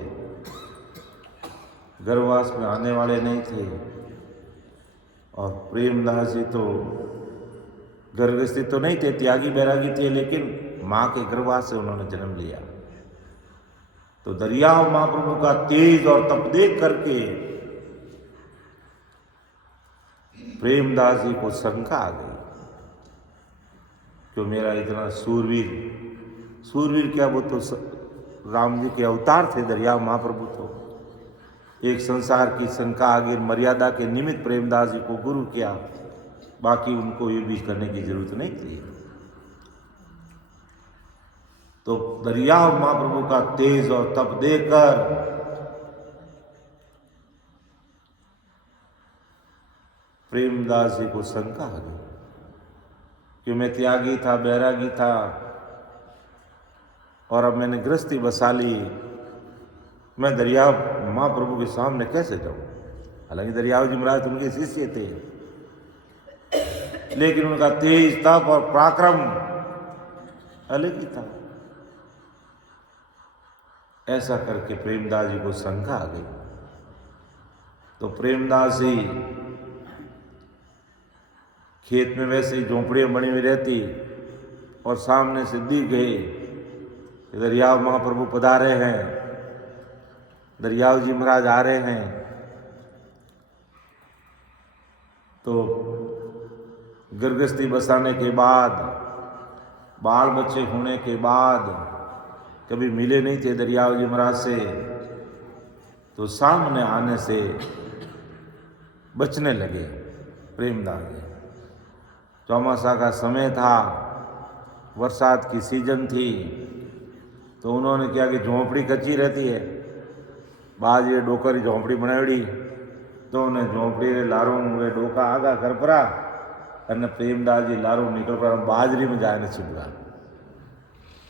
गर्भवास में आने वाले नहीं थे। और प्रेमदास जी तो गर्भस्थी तो नहीं थे, त्यागी बैरागी थे, लेकिन माँ के गर्भवास से उन्होंने जन्म लिया। तो दरियाव महाप्रभु का तेज और तप देख करके प्रेमदास जी को शंका आ गई, क्यों मेरा इतना सूरवीर क्या, वो तो राम जी के अवतार थे दरियाव महाप्रभु। तो एक संसार की शंका आगे मर्यादा के निमित्त प्रेमदास जी को गुरु किया, बाकी उनको ये भी करने की जरूरत नहीं थी। तो दरियाव महाप्रभु का तेज और तप देकर प्रेमदास जी को शंका आ गई कि मैं त्यागी था, बैरागी था और अब मैंने गृहस्थी बसा ली, मैं दरियाव महाप्रभु के सामने कैसे जाऊं। हालांकि दरियाव जी महाराज उनके शिष्य थे, लेकिन उनका तेज, तप और पराक्रम अलग ही था। ऐसा करके प्रेमदास जी को शंका आ गई। तो प्रेमदास जी खेत में वैसे ही झोंपड़ियां बनी हुई रहती और सामने से दिख गए दरियाव महाप्रभु पधारे हैं, दरियाव जी महाराज आ रहे हैं। तो गर्गस्ती बसाने के बाद, बाल बच्चे होने के बाद कभी मिले नहीं थे दरियाव जी महाराज से, तो सामने आने से बचने लगे प्रेमदास जी। चौमासा का समय था, बरसात की सीजन थी, तो उन्होंने क्या कि झोंपड़ी कच्ची रहती है, बाज ये डोकर झोंपड़ी बनावड़ी, तो उन्हें झोंपड़ी रे लारू वे डोका आगा कर पड़ा और प्रेमदास जी लारू निकल पड़ा, बाजरी में जाने छिपका।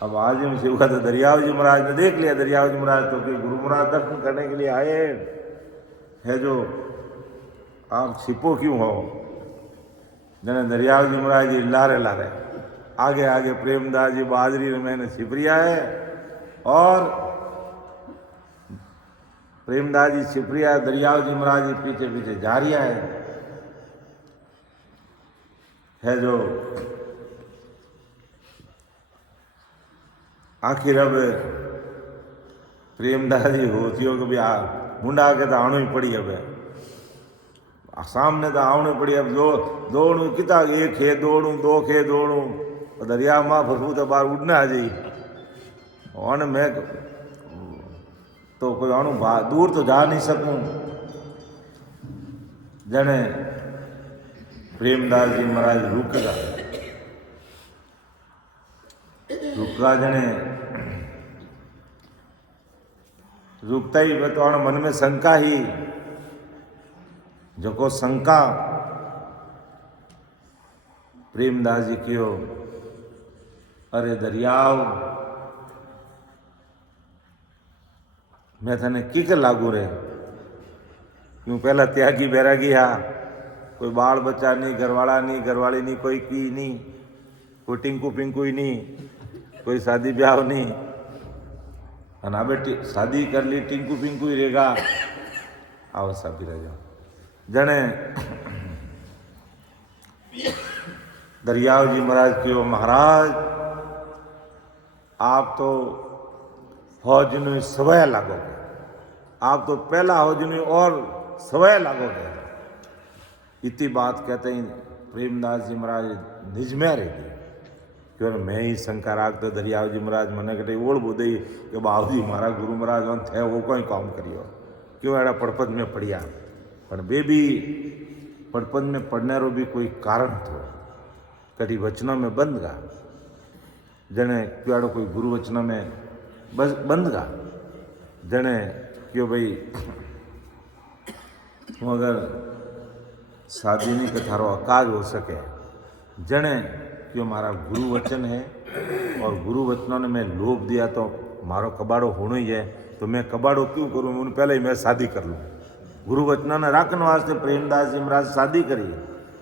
अब बाजरी में छिपका तो दरियाव जी महाराज ने देख लिया। दरियाव जी महाराज तो कि गुरु महाराज दर्शन करने के लिए आए है, जो आप छिपो क्यों हो? जने दरियाव जी महाराज जी लारे लारे आगे आगे प्रेमदास जी बाजरी में मैंने छिपरिया है, और प्रेमदास जी छिपरिया, दरियाव जी महाराज जी पीछे पीछे जा रिया है जो आखिर अब प्रेमदास जी होती हो कि भी मुंडा के तो आनो ही पड़ी। अब सामने तो आवने पड़ी। अब दौड़ू कितना, एक खे दौड़ू, दो खे दौड़ू, दरिया माँ फसू तो बाहर उड़ने आ जाई। और मैं तो कोई आणू दूर तो जा नहीं सकूं। जने प्रेमदास जी महाराज रुका जने रुकता ही तो मन में शंका ही, जो को शंका प्रेमदास जी कियो, अरे दरियाव मैं थने किक लागू रे, क्यों पहला त्यागी बैरागी हा, कोई बाल बच्चा नहीं, घरवाला नहीं, घरवाली नहीं, कोई की नहीं, कोई टिंकू पिंकू ही नहीं, कोई शादी ब्याह नहीं, और अब शादी कर ली टिंकू पिंकू ही रहेगा, आओ सब भी रह जाओ। जने दरियाव जी महाराज क्यों, महाराज आप तो फौज में सवय लागोगे, आप तो पहला फौज में और सवय लागोगे। इतनी बात कहते ही प्रेमदास जी महाराज निज में रह गए, क्यों मैं ही शंका राख तो दरियाव जी महाराज मने कटे ओढ़ बुदई कि बाबूजी मारा गुरु महाराज थे वो कोई काम करियो, क्यों एड़ा पड़पद में पड़िया। पर बेबी पड़पद में पड़ने रो भी कोई कारण थो, कटी वचनों में बंद गा, जने क्यों कोई गुरु वचनों में बस बंद गा, जने क्यों भाई अगर शादी नहीं के थारो अकाज हो सके, जने क्यों मारा गुरु वचन है और गुरु वचनों ने मैं लोभ दिया तो मारो कबाड़ो होना ही है, तो मैं कबाड़ो क्यों करूँ, उन पहले ही मैं शादी कर लूँ। गुरु वचनों ने राखने वास्ते प्रेमदास जी महाराज शादी करी,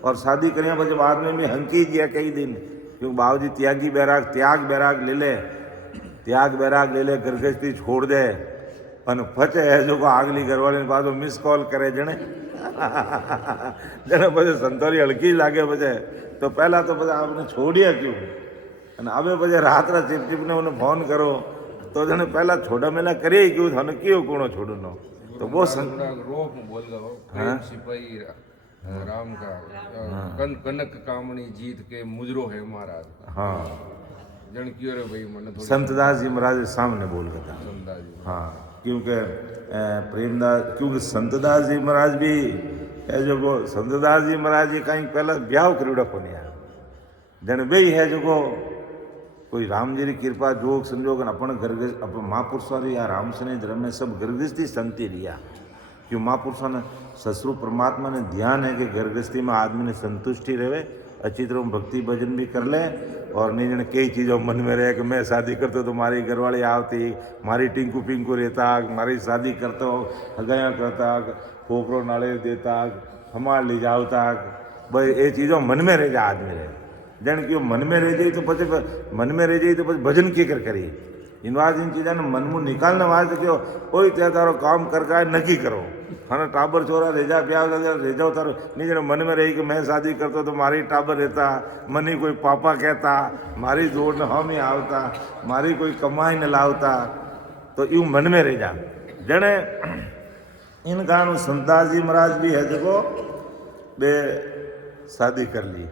और शादी करिया પછી बाद में भी हंकी गया कई दिन, क्योंकि बाबूजी त्यागी बैराग त्याग बैराग ले ले गरगस्ती छोड़ दे, और फचे है जो को आगली घरवाली बाद मिस कॉल करे जने जने પછી संतोरी हल्की लागे પછી तो पहला तो પછી आपने छोड़िया क्यों, અને હવે પછી રાત્રે चिप ने उन्हें फोन करो तो जने पहला छोड़ा मेला करे क्यों, थाने क्यों कोणो छोड़नो, तो वो रोप बोल गो प्रेम सिपाही राम का कनक कामणी जीत के मुजरो है महाराज। हाँ जन क्यों रे भाई मन संतदास जी महाराज सामने बोल गया। हाँ क्योंकि प्रेमदास, क्योंकि संतदास जी महाराज भी है जो को संतदास जी महाराज जी कहीं पहला ब्याह करूड़ा को नहीं आया, जन बे है जो को कोई राम जी की कृपा जोग संजोग अपन गर्गस अपन महापुरुषों या राम से धर्म में सब गर्गस्ती संति लिया, क्यों महापुरुषों ने ससुर परमात्मा ने ध्यान है कि गर्गस्ती में आदमी ने संतुष्टि रहे, अच्छी तरह भक्ति भजन भी कर ले, और नहीं जने कई चीज़ों मन में रहे कि मैं शादी करता तो मारी घरवाली आवती, मारी टिंकू पिंकू रहता, मारी शादी करता हगया करता, पोपरो नाले देता, हमार ले जावता, भाई ये चीज़ों मन में रह जा आदमी रहे जन कि मन में रह जाए तो પછી मन में रह जाए तो પછી भजन की कर करी इन वाज इन चीज़ा ने मन में निकालने वास्ते क्यों कोई त्या तारो काम कर नक्की करो हाँ टाबर छोरा रेजा प्याज रेजाओ तारो नहीं जने मन में रही कि मैं शादी करता तो मारी टाबर रहता मनी कोई पापा कहता मारी जोड़ ने हम ही आवता मारी कोई कमाई न लावता तो यूं मन में रह जा जने इन गानों संतदास जी महाराज भी है देखो बे शादी कर ली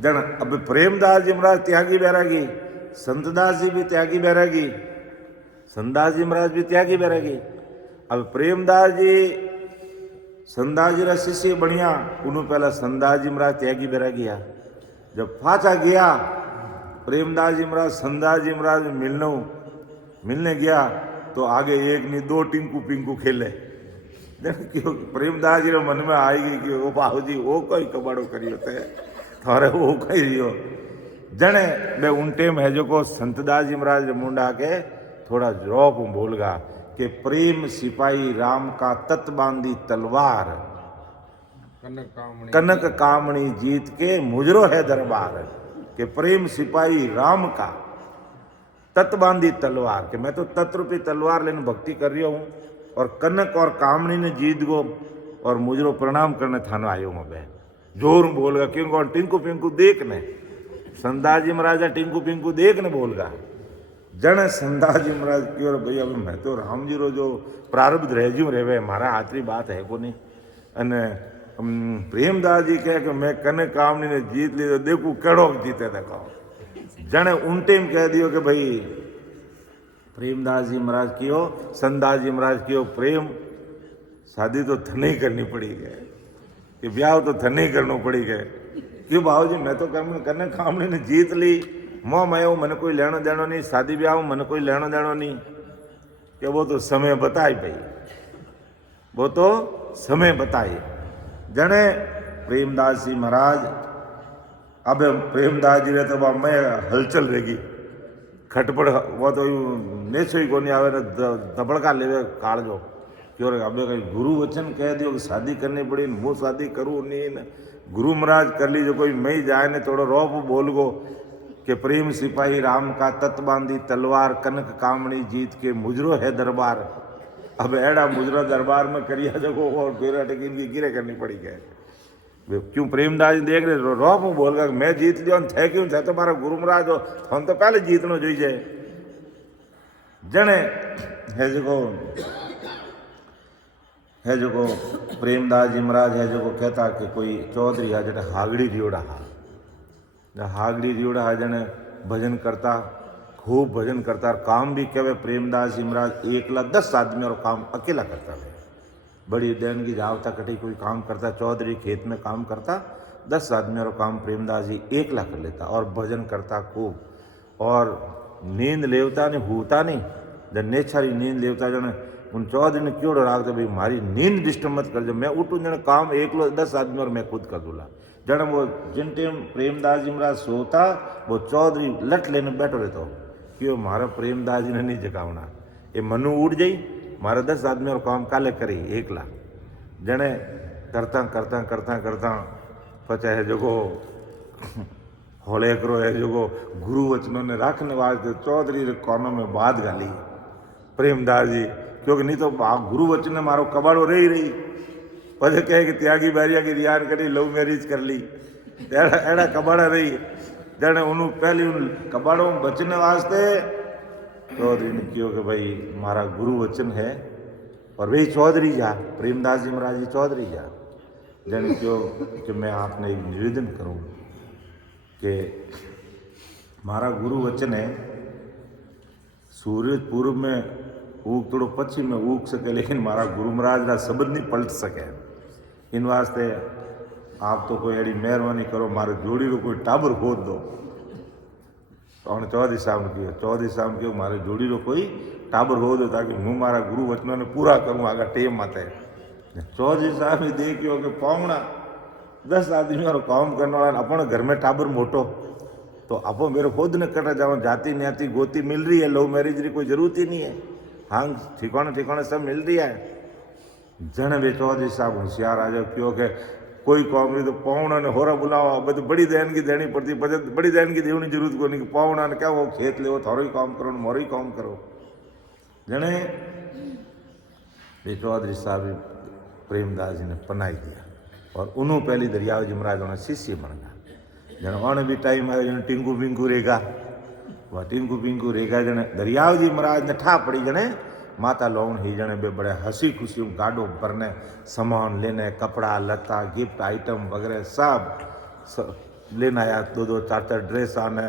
जन अब प्रेमदास जी महाराज त्यागी बैरागी संतदास जी भी त्यागी बैरागी संतदास जी महाराज भी त्यागी बैरागी अब प्रेमदास जी संतदास जी रा शिष्य बनिया उन्होंने पहला संतदास जी महाराज त्यागी बैरागी आ जब पाछा गया प्रेमदास जी महाराज संतदास जी महाराज मिलने गया तो आगे एक नहीं दो टिंकू पिंकू खेले क्यों प्रेमदास जी मन में आएगी कि वो बाबू जी वो कोई कबाड़ो करियो थे थारे वो कही रियो जने मैं उन टेम है जो को संतदास जी महाराज मुंडा के थोड़ा जौक बोलगा कि प्रेम सिपाही राम का तत बांधी तलवार कनक कामणी जीत के मुजरो है दरबार कि प्रेम सिपाही राम का तत बांधी तलवार कि मैं तो तत्रूपी तलवार लेने भक्ति कर रही हूँ और कनक और कामणी ने जीत गो और मुजरो प्रणाम करने थानो आयो मैं बे जोर बोलगा क्यों टिंकू पिंकू देखने संतदास जी महाराज टिंकू पिंकू देखने बोलगा जन संतदास जी महाराज की और भैया मैं तो राम जी रो जो प्रारब्ध रह जू रहे मारा हाथरी बात है को नहीं अने प्रेमदास जी कहे कि मैं कनक कामणी ने जीत ली तो देखू कड़ो जीते देखो जने उन टाइम कह दियो कि भाई प्रेमदास जी महाराज कियो संतदास जी महाराज कियो प्रेम शादी तो थने ही करनी पड़ी गए कि ब्याह तो थने ही करना पड़ी गए क्यों भाव जी मैं तो करने कामणी ने जीत ली मोह मैं मन कोई लेनो देनो नहीं शादी ब्याह मन कोई लेनो देनो नहीं कि वो तो समय बताई भाई वो तो समय बताई जने प्रेमदास जी महाराज अब प्रेमदास जी रहे तो मैं हलचल रहेगी खटपट वो तो नेचो ही कोनी आवे दबड़का लेवे काल जो क्यों अब कहीं गुरु वचन कह दियो कि शादी करनी पड़ी मैं शादी करूँ नहीं न गुरु महाराज कर ली जो कोई मैं जाए ने थोड़ा रोप बोल गो कि प्रेम सिपाही राम का तत बांधी तलवार कनक कामणी जीत के मुजरो है दरबार अब एड़ा मुजरा दरबार में करिया जगो और फेरा टेकिन की गिरे करनी पड़ी गए क्यों प्रेमदास जी देख रहे रोप बोल गया मैं जीत लियो थे क्यों थे तो मारा गुरु महाराज हो हम तो पहले जीतनो जोई जाए जने है जो प्रेमदास जी महाराज है जो कहता कि कोई चौधरी है जने हागड़ी रियोड़ा हा जने भजन करता खूब भजन करता काम भी कहे प्रेमदास जी महाराज 110 आदमी और काम अकेला करता है बड़ी दिन की जावता कटी कोई काम करता चौधरी खेत में काम करता 10 आदमी और काम प्रेमदास जी 1 कर लेता और भजन करता खूब और नींद लेवता नहीं भूता नहीं जब नेछारी नींद लेवता जने उन चौधरी ने क्यों राखते भाई मारी नींद डिस्टर्ब मत कर जो मैं उठूँ जने काम 10 आदमी और मैं खुद कर दूला जने वो जिन टाइम प्रेमदास जी महाराज सोता वो चौधरी लट लेने बैठो रहता क्यों मारा प्रेमदास जी ने नहीं जगावना ये मनु उड़ जाई मारा 10 आदमी और काम काले करी 1 जने करता पचा है जो होले करो है जो गुरु वचनों ने रखने वास्ते चौधरी कोनों में बात गाली प्रेमदास जी क्योंकि नहीं तो गुरु वचन ने मारो कबाड़ो रही पचे कहे कि त्यागी बैरिया की रियान करी लव मैरिज कर ली एड़ा कबाड़ा रही जने उन्होंने पहले उन कबाड़ों में बचने वास्ते चौधरी ने कहो कि भाई मारा गुरु वचन है और वही चौधरी जा प्रेमदास जी महाराज जी चौधरी जा जने कहो कि मैं आपने एक निवेदन करूँ कि मारा गुरु वचन है सूरज पूर्व में उग थोड़ो पश्चिम में उग सके लेकिन मारा गुरु महाराज का शब्द नहीं पलट सके इन वास्ते आप तो कोई एड़ी मेहरबानी करो मारे जोड़ी रो कोई टाबर खोद दो तो चौधरी साहब की मारे जोड़ी रो कोई टाबर खोद दो ताकि हूँ मारा गुरु वचनों ने पूरा करूँ आगे टेम माते चौधरी साहब ने देखियो कि पावना 10 आदमी और काम करने वाला अपन घर में टाबर मोटो तो आप मेरे खुद ने कटा जाओ जाति न्याति गोती मिल रही है लव मैरिज की कोई जरूरत ही नहीं है हाँ ठिकाने सब मिल रही है जन वे चौधरी साहब होशियार आ जाओ क्योंकि कोई कौम नहीं तो पौना ने होरा बुलावा बस बड़ी दैन की देनी पड़ती बड़ी दैन की देनी जरूरत को नहीं पौना ने क्या वो खेत ले थारो ही काम करो मोरो ही काम करो जने वे चौधरी साहब प्रेमदास जी ने पनाई दिया और उन्होंने पहली दरियाव जी महाराज उन्हें शिष्य बन गया जन उन्हें भी टाइम आयो जन टिंकू पिंकू रेगा वह टिंकू पिंकू रेगा जने दरियाव जी महाराज ने ठा पड़ी जने माता लोन ही जने बे बड़े हंसी खुशी गाडो भरने सामान लेने कपड़ा लता गिफ्ट आइटम वगैरह सब लेना आया दो चार ड्रेस आने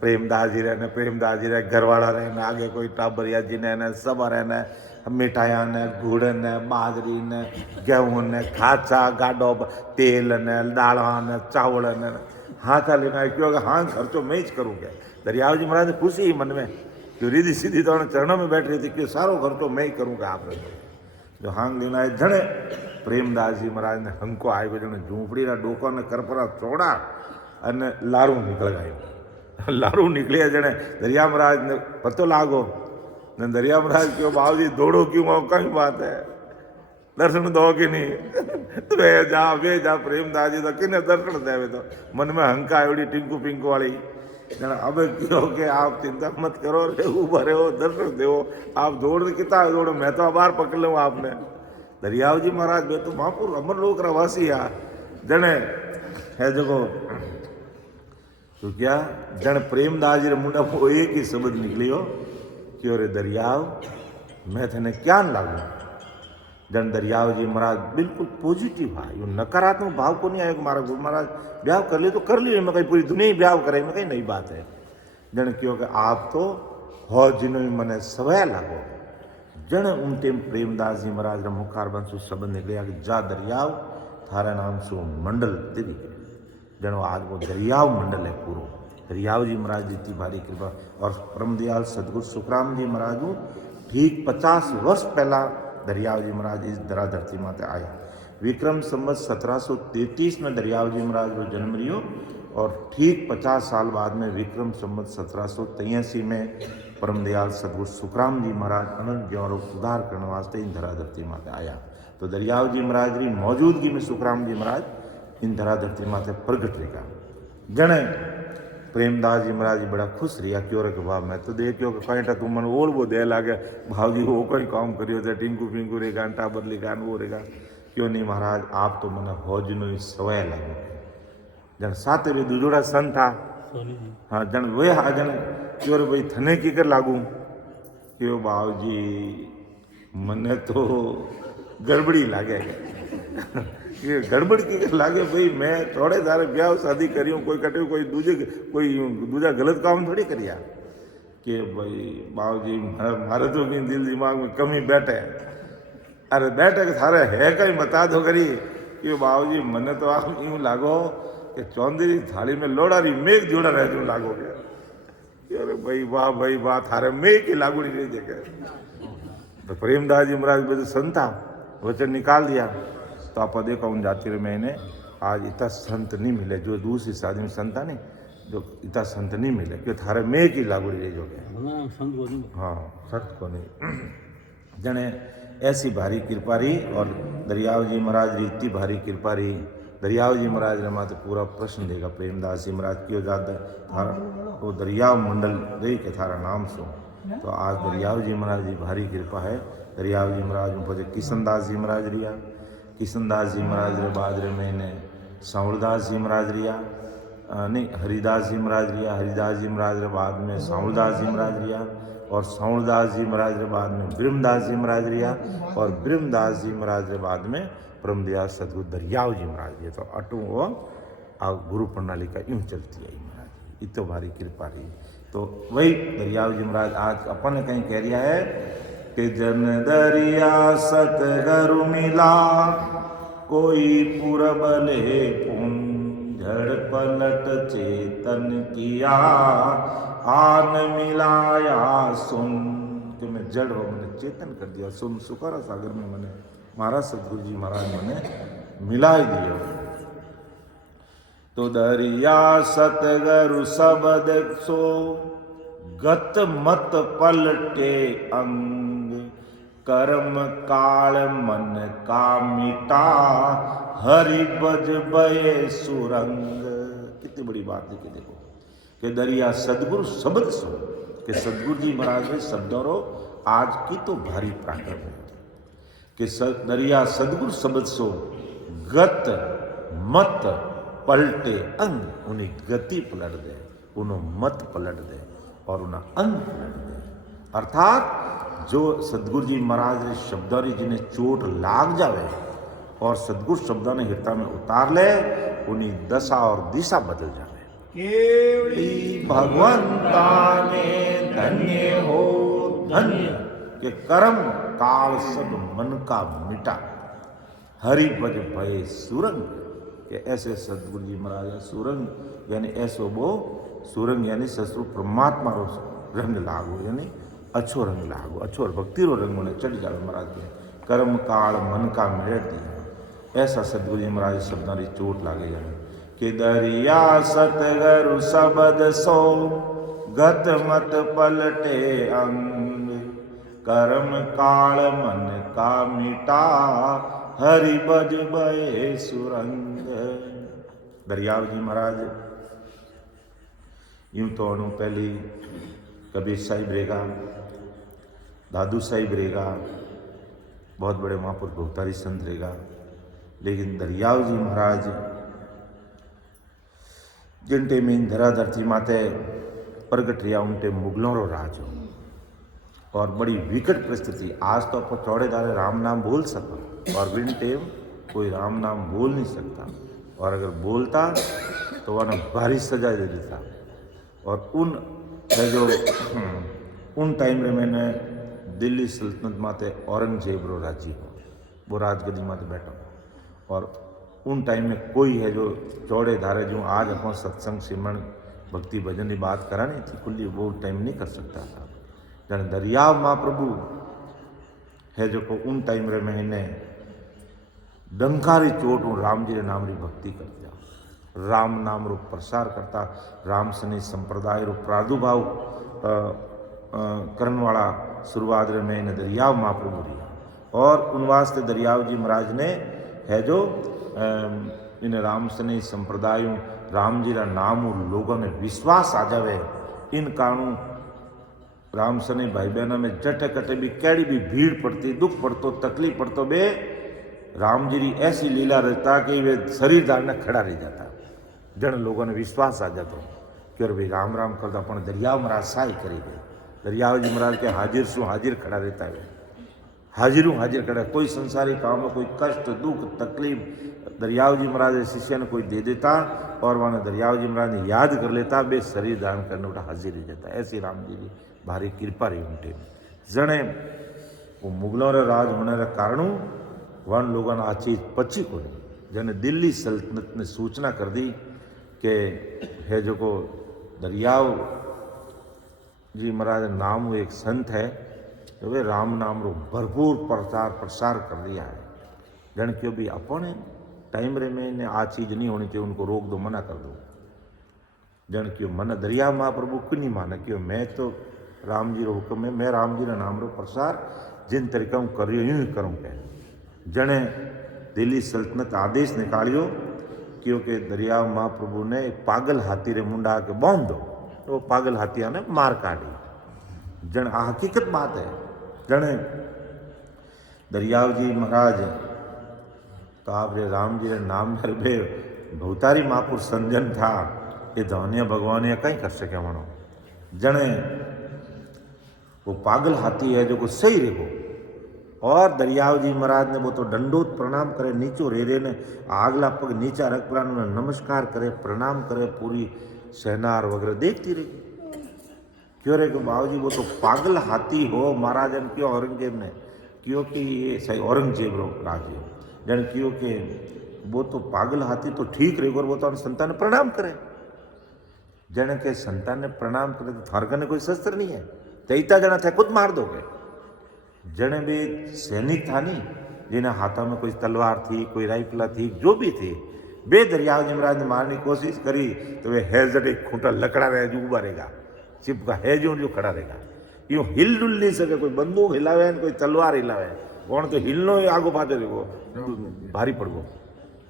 प्रेमदास जी रहने प्रेमदास जी रहे घरवाला रहने आगे कोई टाबरिया जी ने सब रहने मिठाइया ने गुड़ ने बाजरी ने गेहूं ने खाचा गाडो तेल ने दाला ने चावल ने हाथा लेना है क्योंकि हाँ खर्चो मैं ही करूँगा दरियाव जी महाराज ने खुशी ही मन में क्यों रिधि सीधी तो चरणों में बैठ रही थी कि सारो खर्चो मैं ही करूँगा आपने जो हांग लेना है जने प्रेमदास जी महाराज ने हंको आयो जने झूंपड़ी ना डोका ने करपरा चौड़ा अने लारू निकल गयो लारू निकलिया जने दरिया महाराज ने पतो लागो ने दरिया महाराज क्यों बाबू जी दौड़ो क्यों कई बात है दर्शन दो कि नहीं तो वे जा प्रेमदास जी तो किन्ने दर्शन देवे तो मन में हंका एवड़ी टिंकू पिंकू वाली अब क्यों कि आप चिंता मत करो रे उभा रहो दर्शन दो आप दौड़ कितना दौड़ो मैं तो बाहर पकड़ लूँ आपने दरियाव जी महाराज मैं तो महापुर अमर लोक रवासी आ जने है जगो तो क्या जन प्रेमदास जी रे मुंडा को एक ही शब्द निकलियो कि रे दरियाव मैं थने क्या लागू जन दरियाव जी महाराज बिल्कुल पॉजिटिव है यो नकारात्मक भाव को नहीं आयो कि मारा गुरु महाराज ब्याह कर लियो तो कर लियो मैं कहीं पूरी दुनिया ही ब्याह करे में कहीं नई बात है जन क्योंकि आप तो हो जिनो मने सवय लागो जन उन टेम प्रेमदास जी महाराज रे मुखार बंसु शब्द निकलिया कि जा दरियाव थारा नाम सो मंडल तेरी जन आज वो दरियाव मंडल है पूरो दरियाव जी महाराज इतनी भारी कृपा और परमदयाल सदगुरु सुखराम जी महाराज ठीक 50 वर्ष पहला दरियाव जी महाराज इस धरा धरती माते आया विक्रम संवत 1733 में दरियाव जी महाराज को जन्म लियो और ठीक 50 साल बाद में विक्रम संवत 1783 में परमदयाल सदगुरु सुखराम जी महाराज अनंत ज्ञान सुधार करने वास्ते इन धरा धरती माते आया तो दरियाव जी महाराज की मौजूदगी में सुखराम जी महाराज इन धरा धरती माते प्रगट रहेगा जने प्रेमदास जी महाराज जी बड़ा खुश रिया क्यों रे वाह मैं तो देखियो कि कहीं तू मन ओढ़बो दे लागे भाव जी वो कोई काम करियो थे टिंकू पिंकू रे गांटा बदली गान वो रेगा क्यों नहीं महाराज आप तो मन भोजन सवय लगो जन साथ भी दूजोड़ा सन था हाँ जन वे हा जन क्यों रे भाई थने की कर लागू क्यों भाव जी मने तो गड़बड़ी लागे ये गड़बड़ की लागे भाई मैं थोड़े सारे ब्याह शादी करी हूँ कोई कटे कोई दूजा गलत काम थोड़ी करिया कि भाई बाबू जी मारे तो भी दिल दिमाग में कमी बैठे अरे बैठे कि थारे है कहीं बता दो करी कि बाबू जी मने तो आप यूँ लागो कि चौंधरी थाली में लोड़ारी मेघ जोड़ा रह जो लागोगे अरे भाई वाह थारे मेघ की लागूड़ी रही जगह तो प्रेमदास जी महाराज बजे संता वचन निकाल दिया तो आप देखा उन जाति में इन्हें आज इतना संत नहीं मिले जो दूसरी शादी में संता नहीं जो इतना संत नहीं मिले क्यों थारे में की लागू रही जो हाँ संत को नहीं जने ऐसी भारी कृपा रही और दरियाव जी महाराज री इतनी भारी कृपा रही दरियाव जी महाराज ने माते पूरा प्रश्न देगा प्रेमदास जी महाराज क्यों जाता थारा वो दरियाव मंडल रही के थारा नाम सो तो आज दरियाव जी महाराज जी भारी कृपा है दरियाव जी महाराज मुझे किशनदास जी महाराज रिया किशनदास जी महाराज रे बाद रे मैंने सांवरदास जी महाराज रिया नहीं हरिदास जी महाराज रिया हरिदास जी महाराज रे बाद में सांवरदास जी महाराज रिया और सांवरदास जी महाराज रे बाद में ब्रह्मदास जी महाराज रिया और ब्रह्मदास जी महाराज रे बाद में परमदयाल सदगुरु दरियाव जी महाराज ये तो अटू वो गुरु प्रणाली का यूँ चलती है महाराज इतो भारी कृपा रही तो वही दरियाव जी महाराज आज अपन कहीं कह रिया है कि जन दरिया सतगरु मिला कोई पूरब ले पुन झड़ पलट चेतन किया आन मिलाया सुन कि मैं जड़ हो मैंने चेतन कर दिया सुन सुखारा सागर में मैंने महाराज सतगुरु जी महाराज मैंने मिला दिया तो दरिया सतगरु सबद सो गत मत पलटे अंग कर्म काल मन का मिटा, हरि बज बये सुरंग। कितनी बड़ी बात लिखी देखो कि दरिया सदगुरु शब्द सो, कि सदगुरु जी महाराज ने शब्दों रो आज की तो भारी पराक्रम है कि दरिया सदगुरु शब्द सो, गत मत पलटे अंग। उन्हें गति पलट दे, उन्हें मत पलट दे और उन्हें अंग पलट दे। अर्थात जो सदगुरु जी महाराज ने शब्दों री जिन्हें चोट लाग जावे और सदगुरु शब्दों ने हृदय में उतार ले, उन्हीं दशा और दिशा बदल जावे। केवली भगवंता ने धन्य हो धन्य, के कर्म काल सब मन का मिटा, हरि भज भये सुरंग। के ऐसे सदगुरु जी महाराज सुरंग यानी ऐसो वो सुरंग यानी ससुर परमात्मा रो रंग लागो, यानी अच्छो रंग लागो, अच्छो भक्ति रो रंग उन्हें चढ़ जावे। महाराज के कर्म काल मन का मेड़ दिया, ऐसा सदगुरु जी महाराज शब्दों की चोट लागे जाए कि दरिया सतगुरु शब्द सो, गत मत पलटे अंग। कर्म काल मन का मिटा, हरि बज बये सुरंग। दरियाव जी महाराज यूं तो अनु पहली कबीर साहिब रहेगा, दादू साहिब रहेगा, बहुत बड़े महापुरुष भोगतारी संत रहेगा, लेकिन दरियाव जी महाराज जिन टेम इन धरा धरती माते प्रगट रिया उन टेम मुगलों रो राज हो और बड़ी विकट परिस्थिति। आज तो आप चौड़े दारे राम नाम बोल सको और विन टेम कोई राम नाम बोल नहीं सकता, और अगर बोलता तो वह भारी सजा दे देता। और उन जो उन टाइम में मैंने दिल्ली सल्तनत माते औरंगजेब रो राजी हो, वो राजगद्दी माते बैठा, और उन टाइम में कोई है जो चौड़े धारे जो आज अपन सत्संग सिमरण भक्ति भजन की बात करानी थी खुली, वो टाइम नहीं कर सकता था। जन दरियाव महाप्रभु है जो को उन टाइम रे महीने डंकारी चोट राम जी रे नाम री भक्ति करता, राम नाम रो प्रसार करता, राम सनी संप्रदाय रो प्रादुर्भाव करने वाला शुरुआत रे महीने दरियाव महाप्रभु रिया। और उन वास्ते दरियाव जी महाराज ने है जो इन राम सनी संप्रदायों राम जी रा नाम लोगों ने विश्वास आ जावे, इन कारणों राम सनी भाई बहनों में जटे कटे भी कैड़ी भी भीड़ पड़ती, दुख पड़तो, तकलीफ पड़तो, बे राम जी की ऐसी लीला रहता कि वे शरीर धारने खड़ा रह जाता। जन लोगों ने विश्वास आ जाता कि और भाई राम राम करता अपन दरियाव महाराज सहाय करी गए। दरियाव जी महाराज के हाजिर सु हाजिर खड़ा रहता है, हाजिरों हाजिर खड़ा। कोई संसारी काम में कोई कष्ट दुख तकलीफ दरियाव जी महाराज शिष्य ने कोई दे देता और वहाँ दरियाव जी महाराज ने याद कर लेता, बे शरीर धारण करने उठा हाजिर ही जाता। ऐसी राम जी की भारी कृपा रही उनटे जने वो मुगलों रे राज होने के कारणों वन लोगों ने आ चीज पची को नहीं। जने दिल्ली सल्तनत ने सूचना कर दी कि है जो को दरियाव जी महाराज नाम एक संत है तो वे राम नाम रो भरपूर प्रसार कर दिया है। जन क्यों भी अपन टाइम रे में ने आ चीज नहीं होनी चाहिए, उनको रोक दो, मना कर दो। जन क्यों मन दरिया महाप्रभु क्यों नहीं माना, क्यों मैं तो राम जी रो हुक्म है, मैं राम जी रा नाम रो प्रसार जिन तरीका हूँ कर यूं ही करूँ। क्या जने दिल्ली सल्तनत आदेश निकालियो क्योंकि दरिया महाप्रभु ने एक पागल हाथी रे मुंडा के बांध दो, तो वो पागल हाथिया ने मार काटी। जन आ हकीकत बात है। जने दरियाव जी महाराज तो आप रे राम जी रे नाम भे भवतारी महापुर संजन था, ये धौनिया भगवान कहीं कर सके मनो। जने वो पागल हाथी है जो को सही रेगो, और दरियाव जी महाराज ने वो तो दंडोत प्रणाम करे, नीचो रे ने आगला पग नीचा रख प्राण नमस्कार करे, प्रणाम करे, पूरी सेनार वगैरह देखती रही। क्यों रे कि बाबूजी वो तो पागल हाथी हो महाराजन क्यों औरंगजेब ने, क्योंकि ये सही औरंगजेब रो राज्य जन क्योंकि वो तो पागल हाथी तो ठीक रहेगा और वो तो संतान प्रणाम करे। जन के संतान ने प्रणाम करे तो थारका ने कोई शस्त्र नहीं है, तैता जना थे खुद मार दोगे। जने भी सैनिक था नहीं जिन्हें हाथों में कोई तलवार थी कोई राइफला थी जो भी थी, बे दरियाव जी महाराज ने मारने की कोशिश करी तो वे हैजट एक खूंटा लकड़ा रहे जो उबा रहेगा, चिपका है जो खड़ा रहेगा। यूं हिल डुल नहीं सके, कोई बंदूक हिलावे ने कोई तलवार हिलावे, कोण तो हिलनो ही आगो पाछो देखो भारी पड़ गो।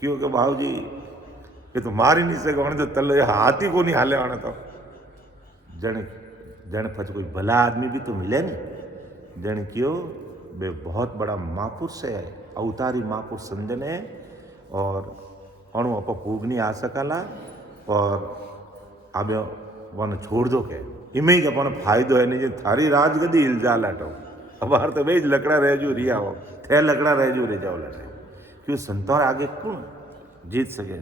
क्योंकि भाऊजी ये तो मार ही नहीं सके, वण तो तल हाथी को नहीं हाले, वण तो जण जण पछ कोई भला आदमी भी तो मिले ने। जण क्यों बे बहुत बड़ा महापुरुष है, अवतारी महापुरुष समझने, और अणु आप पूग नहीं आ सकला, और अब वन छोड़ दो के इमें ही अपन फायदो है नहीं, थारी राजगदी हिल जा लाटो, अबार तो भाई लकड़ा रहजू रिया हो, थे लकड़ा रहजू रह जाओ लटे, क्यों संतों आगे कौन जीत सके।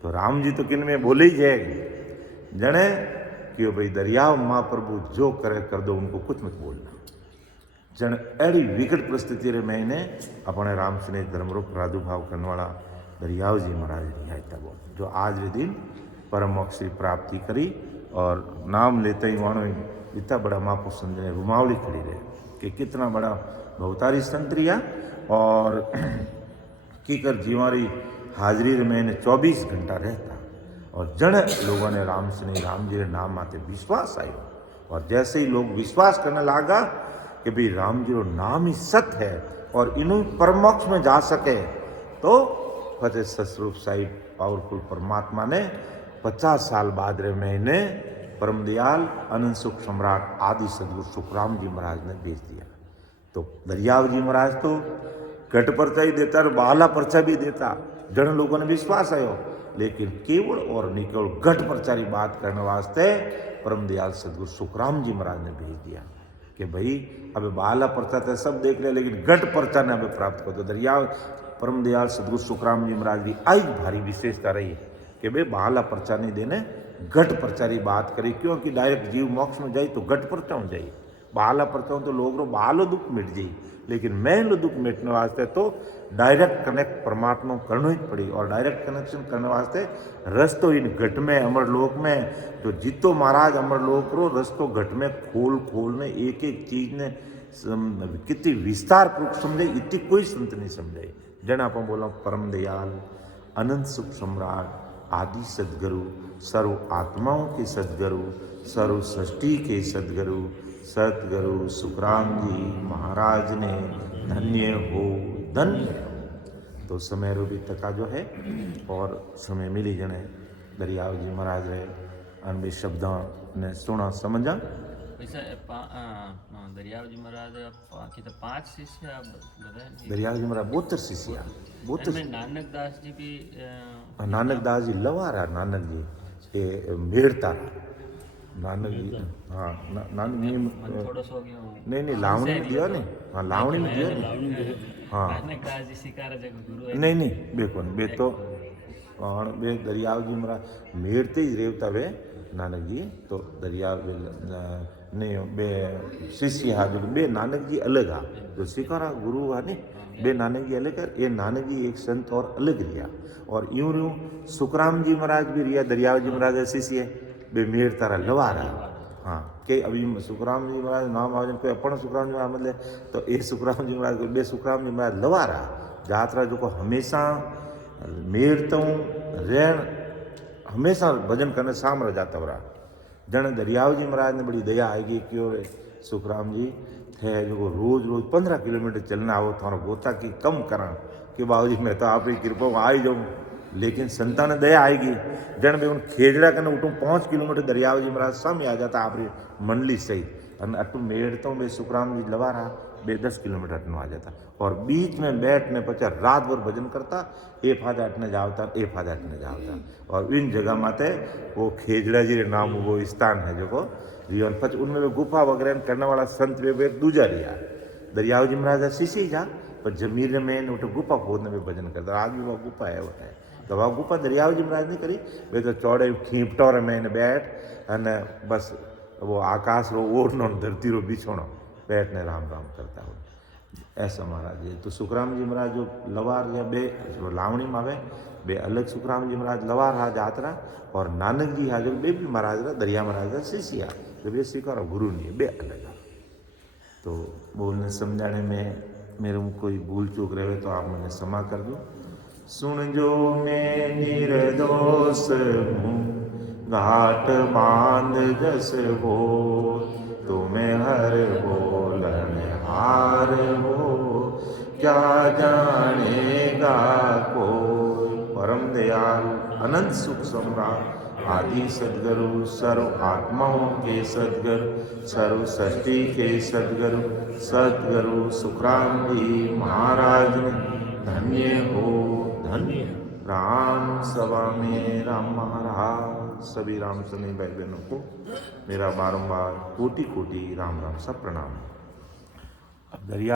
तो राम जी तो किन में बोले ही जाएगी, जने कि भाई दरियाव महाप्रभु जो करे कर दो, उनको कुछ मत बोलना। जन अड़ी विकट परिस्थिति रे मैंने अपने राम स्नेह धर्मरूप प्रादुर्भाव करने वाला दरियाव जी महाराज रियायता बोल, जो आज के दिन परम मोक्ष की प्राप्ति करी, और नाम लेते ही वाणो इतना बड़ा महापुरुष समझने रुमावली खड़ी रहे कि कितना बड़ा भवतारी संत रिया, और कीकर जीवारी हाजरी में मैंने 24 घंटा रहता, और जन लोगों ने राम स्नेह राम जी के नाम आते विश्वास आयो, और जैसे ही लोग विश्वास करने लगा कि भाई राम जी रो नाम ही सत्य है और इन्हों परमोक्ष में जा सके, तो फतेह सतस्वरूप साहिब पावरफुल परमात्मा ने 50 साल बाद रे महीने परम दयाल अनंत सुख सम्राट आदि सदगुरु सुखराम जी महाराज ने भेज दिया। तो दरियाव जी महाराज तो घट पर्चा ही देता और बाला पर्चा भी देता, जन लोगों ने विश्वास आयो, लेकिन केवल और नहीं केवल घट प्रचारी बात करने वास्ते परम दयाल सदगुरु सुखराम जी महाराज ने भेज दिया कि भाई अब बाला पर्चा तो सब देख ले, लेकिन घट पर्चा ने हमें प्राप्त कर दो। दरिया परम दयाल सदगुरु सुखराम जी महाराज की आई भारी विशेषता रही है कि भाई बाला पर्चा नहीं देने, घट प्रचारी बात करी, क्योंकि डायरेक्ट जीव मोक्ष में जाए तो घट पर्चा हो जाए, बाला पर्चा तो लोग रो बालो दुख मिट जाए, लेकिन मैं लो दुख मिटने वास्ते तो डायरेक्ट कनेक्ट परमात्मा करना ही पड़ी, और डायरेक्ट कनेक्शन करने वास्ते रस्तो इन घट में अमरलोक में, तो जितो महाराज अमरलोक रो रस्तो घट में खोल खोल ने एक एक चीज ने कितनी विस्तार पूर्वक समझे, इतनी कोई संत नहीं समझे। जन आप बोला परम दयाल अनंत सुख सम्राट आदि सदगुरु, सर्व आत्माओं के सदगुरु, सर्व सृष्टि के सदगुरु सतगुरु सुखराम जी महाराज ने धन्य हो धन्य। तो समय रो भी तका जो है, और समय मिली जने दरियाव जी महाराज रहे अनबे शब्दा ने सुना समझा। दरियाव जी महाराज की तो 5 शिष्य बताए। दरियाव जी महाराज 72 शिष्य, 72 नानक दास जी भी, नानक दास जी लवारा, नानक जी ये मेड़ता नानक जी, हाँ नानक जी थोड़ा सो गया नहीं लावणी में दिया नहीं, हाँ लावणी में दिया नहीं, हाँ नानक दास जी सिकार जग गुरु है नहीं बेको बे तो बे दरियाव जी महाराज मेड़ते ही रेवता वे नानक जी, तो दरियाव नहीं बे शिष्य हा जो बे नानक जी अलग हा, जो सिकारा गुरु हा नहीं बे नानक जी अलग है, ये नानक जी एक संत और अलग रिया, और यूं यूं सुखराम जी महाराज भी रिया, दरियाव जी महाराज शिष्य बे मेड़ तारा लवारा, हाँ के अभी सुखराम जी महाराज नाम आवे कोई अपन सुखराम जी महाराज मतलब, तो ये सुखराम जी महाराज बे सुखराम जी महाराज लवारा जात्रा जो को हमेशा मेड़ता रहन, हमेशा भजन करने सामर जाता रहा। जन दरियाव जी महाराज ने बड़ी दया आएगी क्यों सुखराम जी थे जो रोज रोज 15 किलोमीटर चलना हो, थारो गोता की कम करा कि बाबू जी मैं तो आपकी कृपा में आई जाऊँ, लेकिन संता ने दया आएगी। जन में उन खेजड़ा कने उठूँ 5 किलोमीटर दरियाव जी महाराज सामने आ जाता आपरी मंडली सहित, और अटू मेड़ता हूँ बे सुखराम जी लवा रहा बे 10 किलोमीटर अटनू आ जाता, और बीच में बैठने पचा रात भर भजन करता, ए फाजा अटने जावता, ए फाजा अटने जावता, और इन जगह माते वो खेजड़ा जी रे नाम वो स्थान है जो को जीवन पच उनमें गुफा वगैरह करने वाला संत वे दूजा रिया। दरियाव जी महाराज शिष्य जा, पर जमीर में उठे गुफा खोदने में भजन करता, आज भी वो गुफा है वो है, तो वह गुफा दरियाव जी महाराज नहीं करी, वे तो चौड़े खींपटोर में बैठ अने बस वो आकाश रो ओढ़नो धरती रो बिछोनो बैठने राम राम करता हो, ऐसा महाराज है। तो सुखराम जी महाराज जो लवार या बे लावणी में आवे बे अलग सुखराम जी महाराज लवार हा जातरा, और नानक जी हाजर बे भी महाराज रा दरिया महाराज शिष्य तो बे स्वीकारो गुरु नहीं बे अलग। तो बोलने समझाने में मेरे कोई भूल चूक रहे तो आप मैंने क्षमा कर दो। सुन जो मैं निर्दोष हूँ घाट बांध जस हो, तुम्हें हर बोलनहार हो, क्या जानेगा कोई। परम दयाल अनंत सुख सम्राट आदि सद्गुरु, सर्व आत्माओं के सद्गुरु, सर्व सृष्टि के सद्गुरु, सद्गुरु सुखराम जी महाराज ने धन्य हो धन्य। राम सभा में राम महाराज। सभी रामचंद्र भाई बहनों को मेरा बारंबार कोटि कोटि राम राम सा प्रणाम। अब दरिया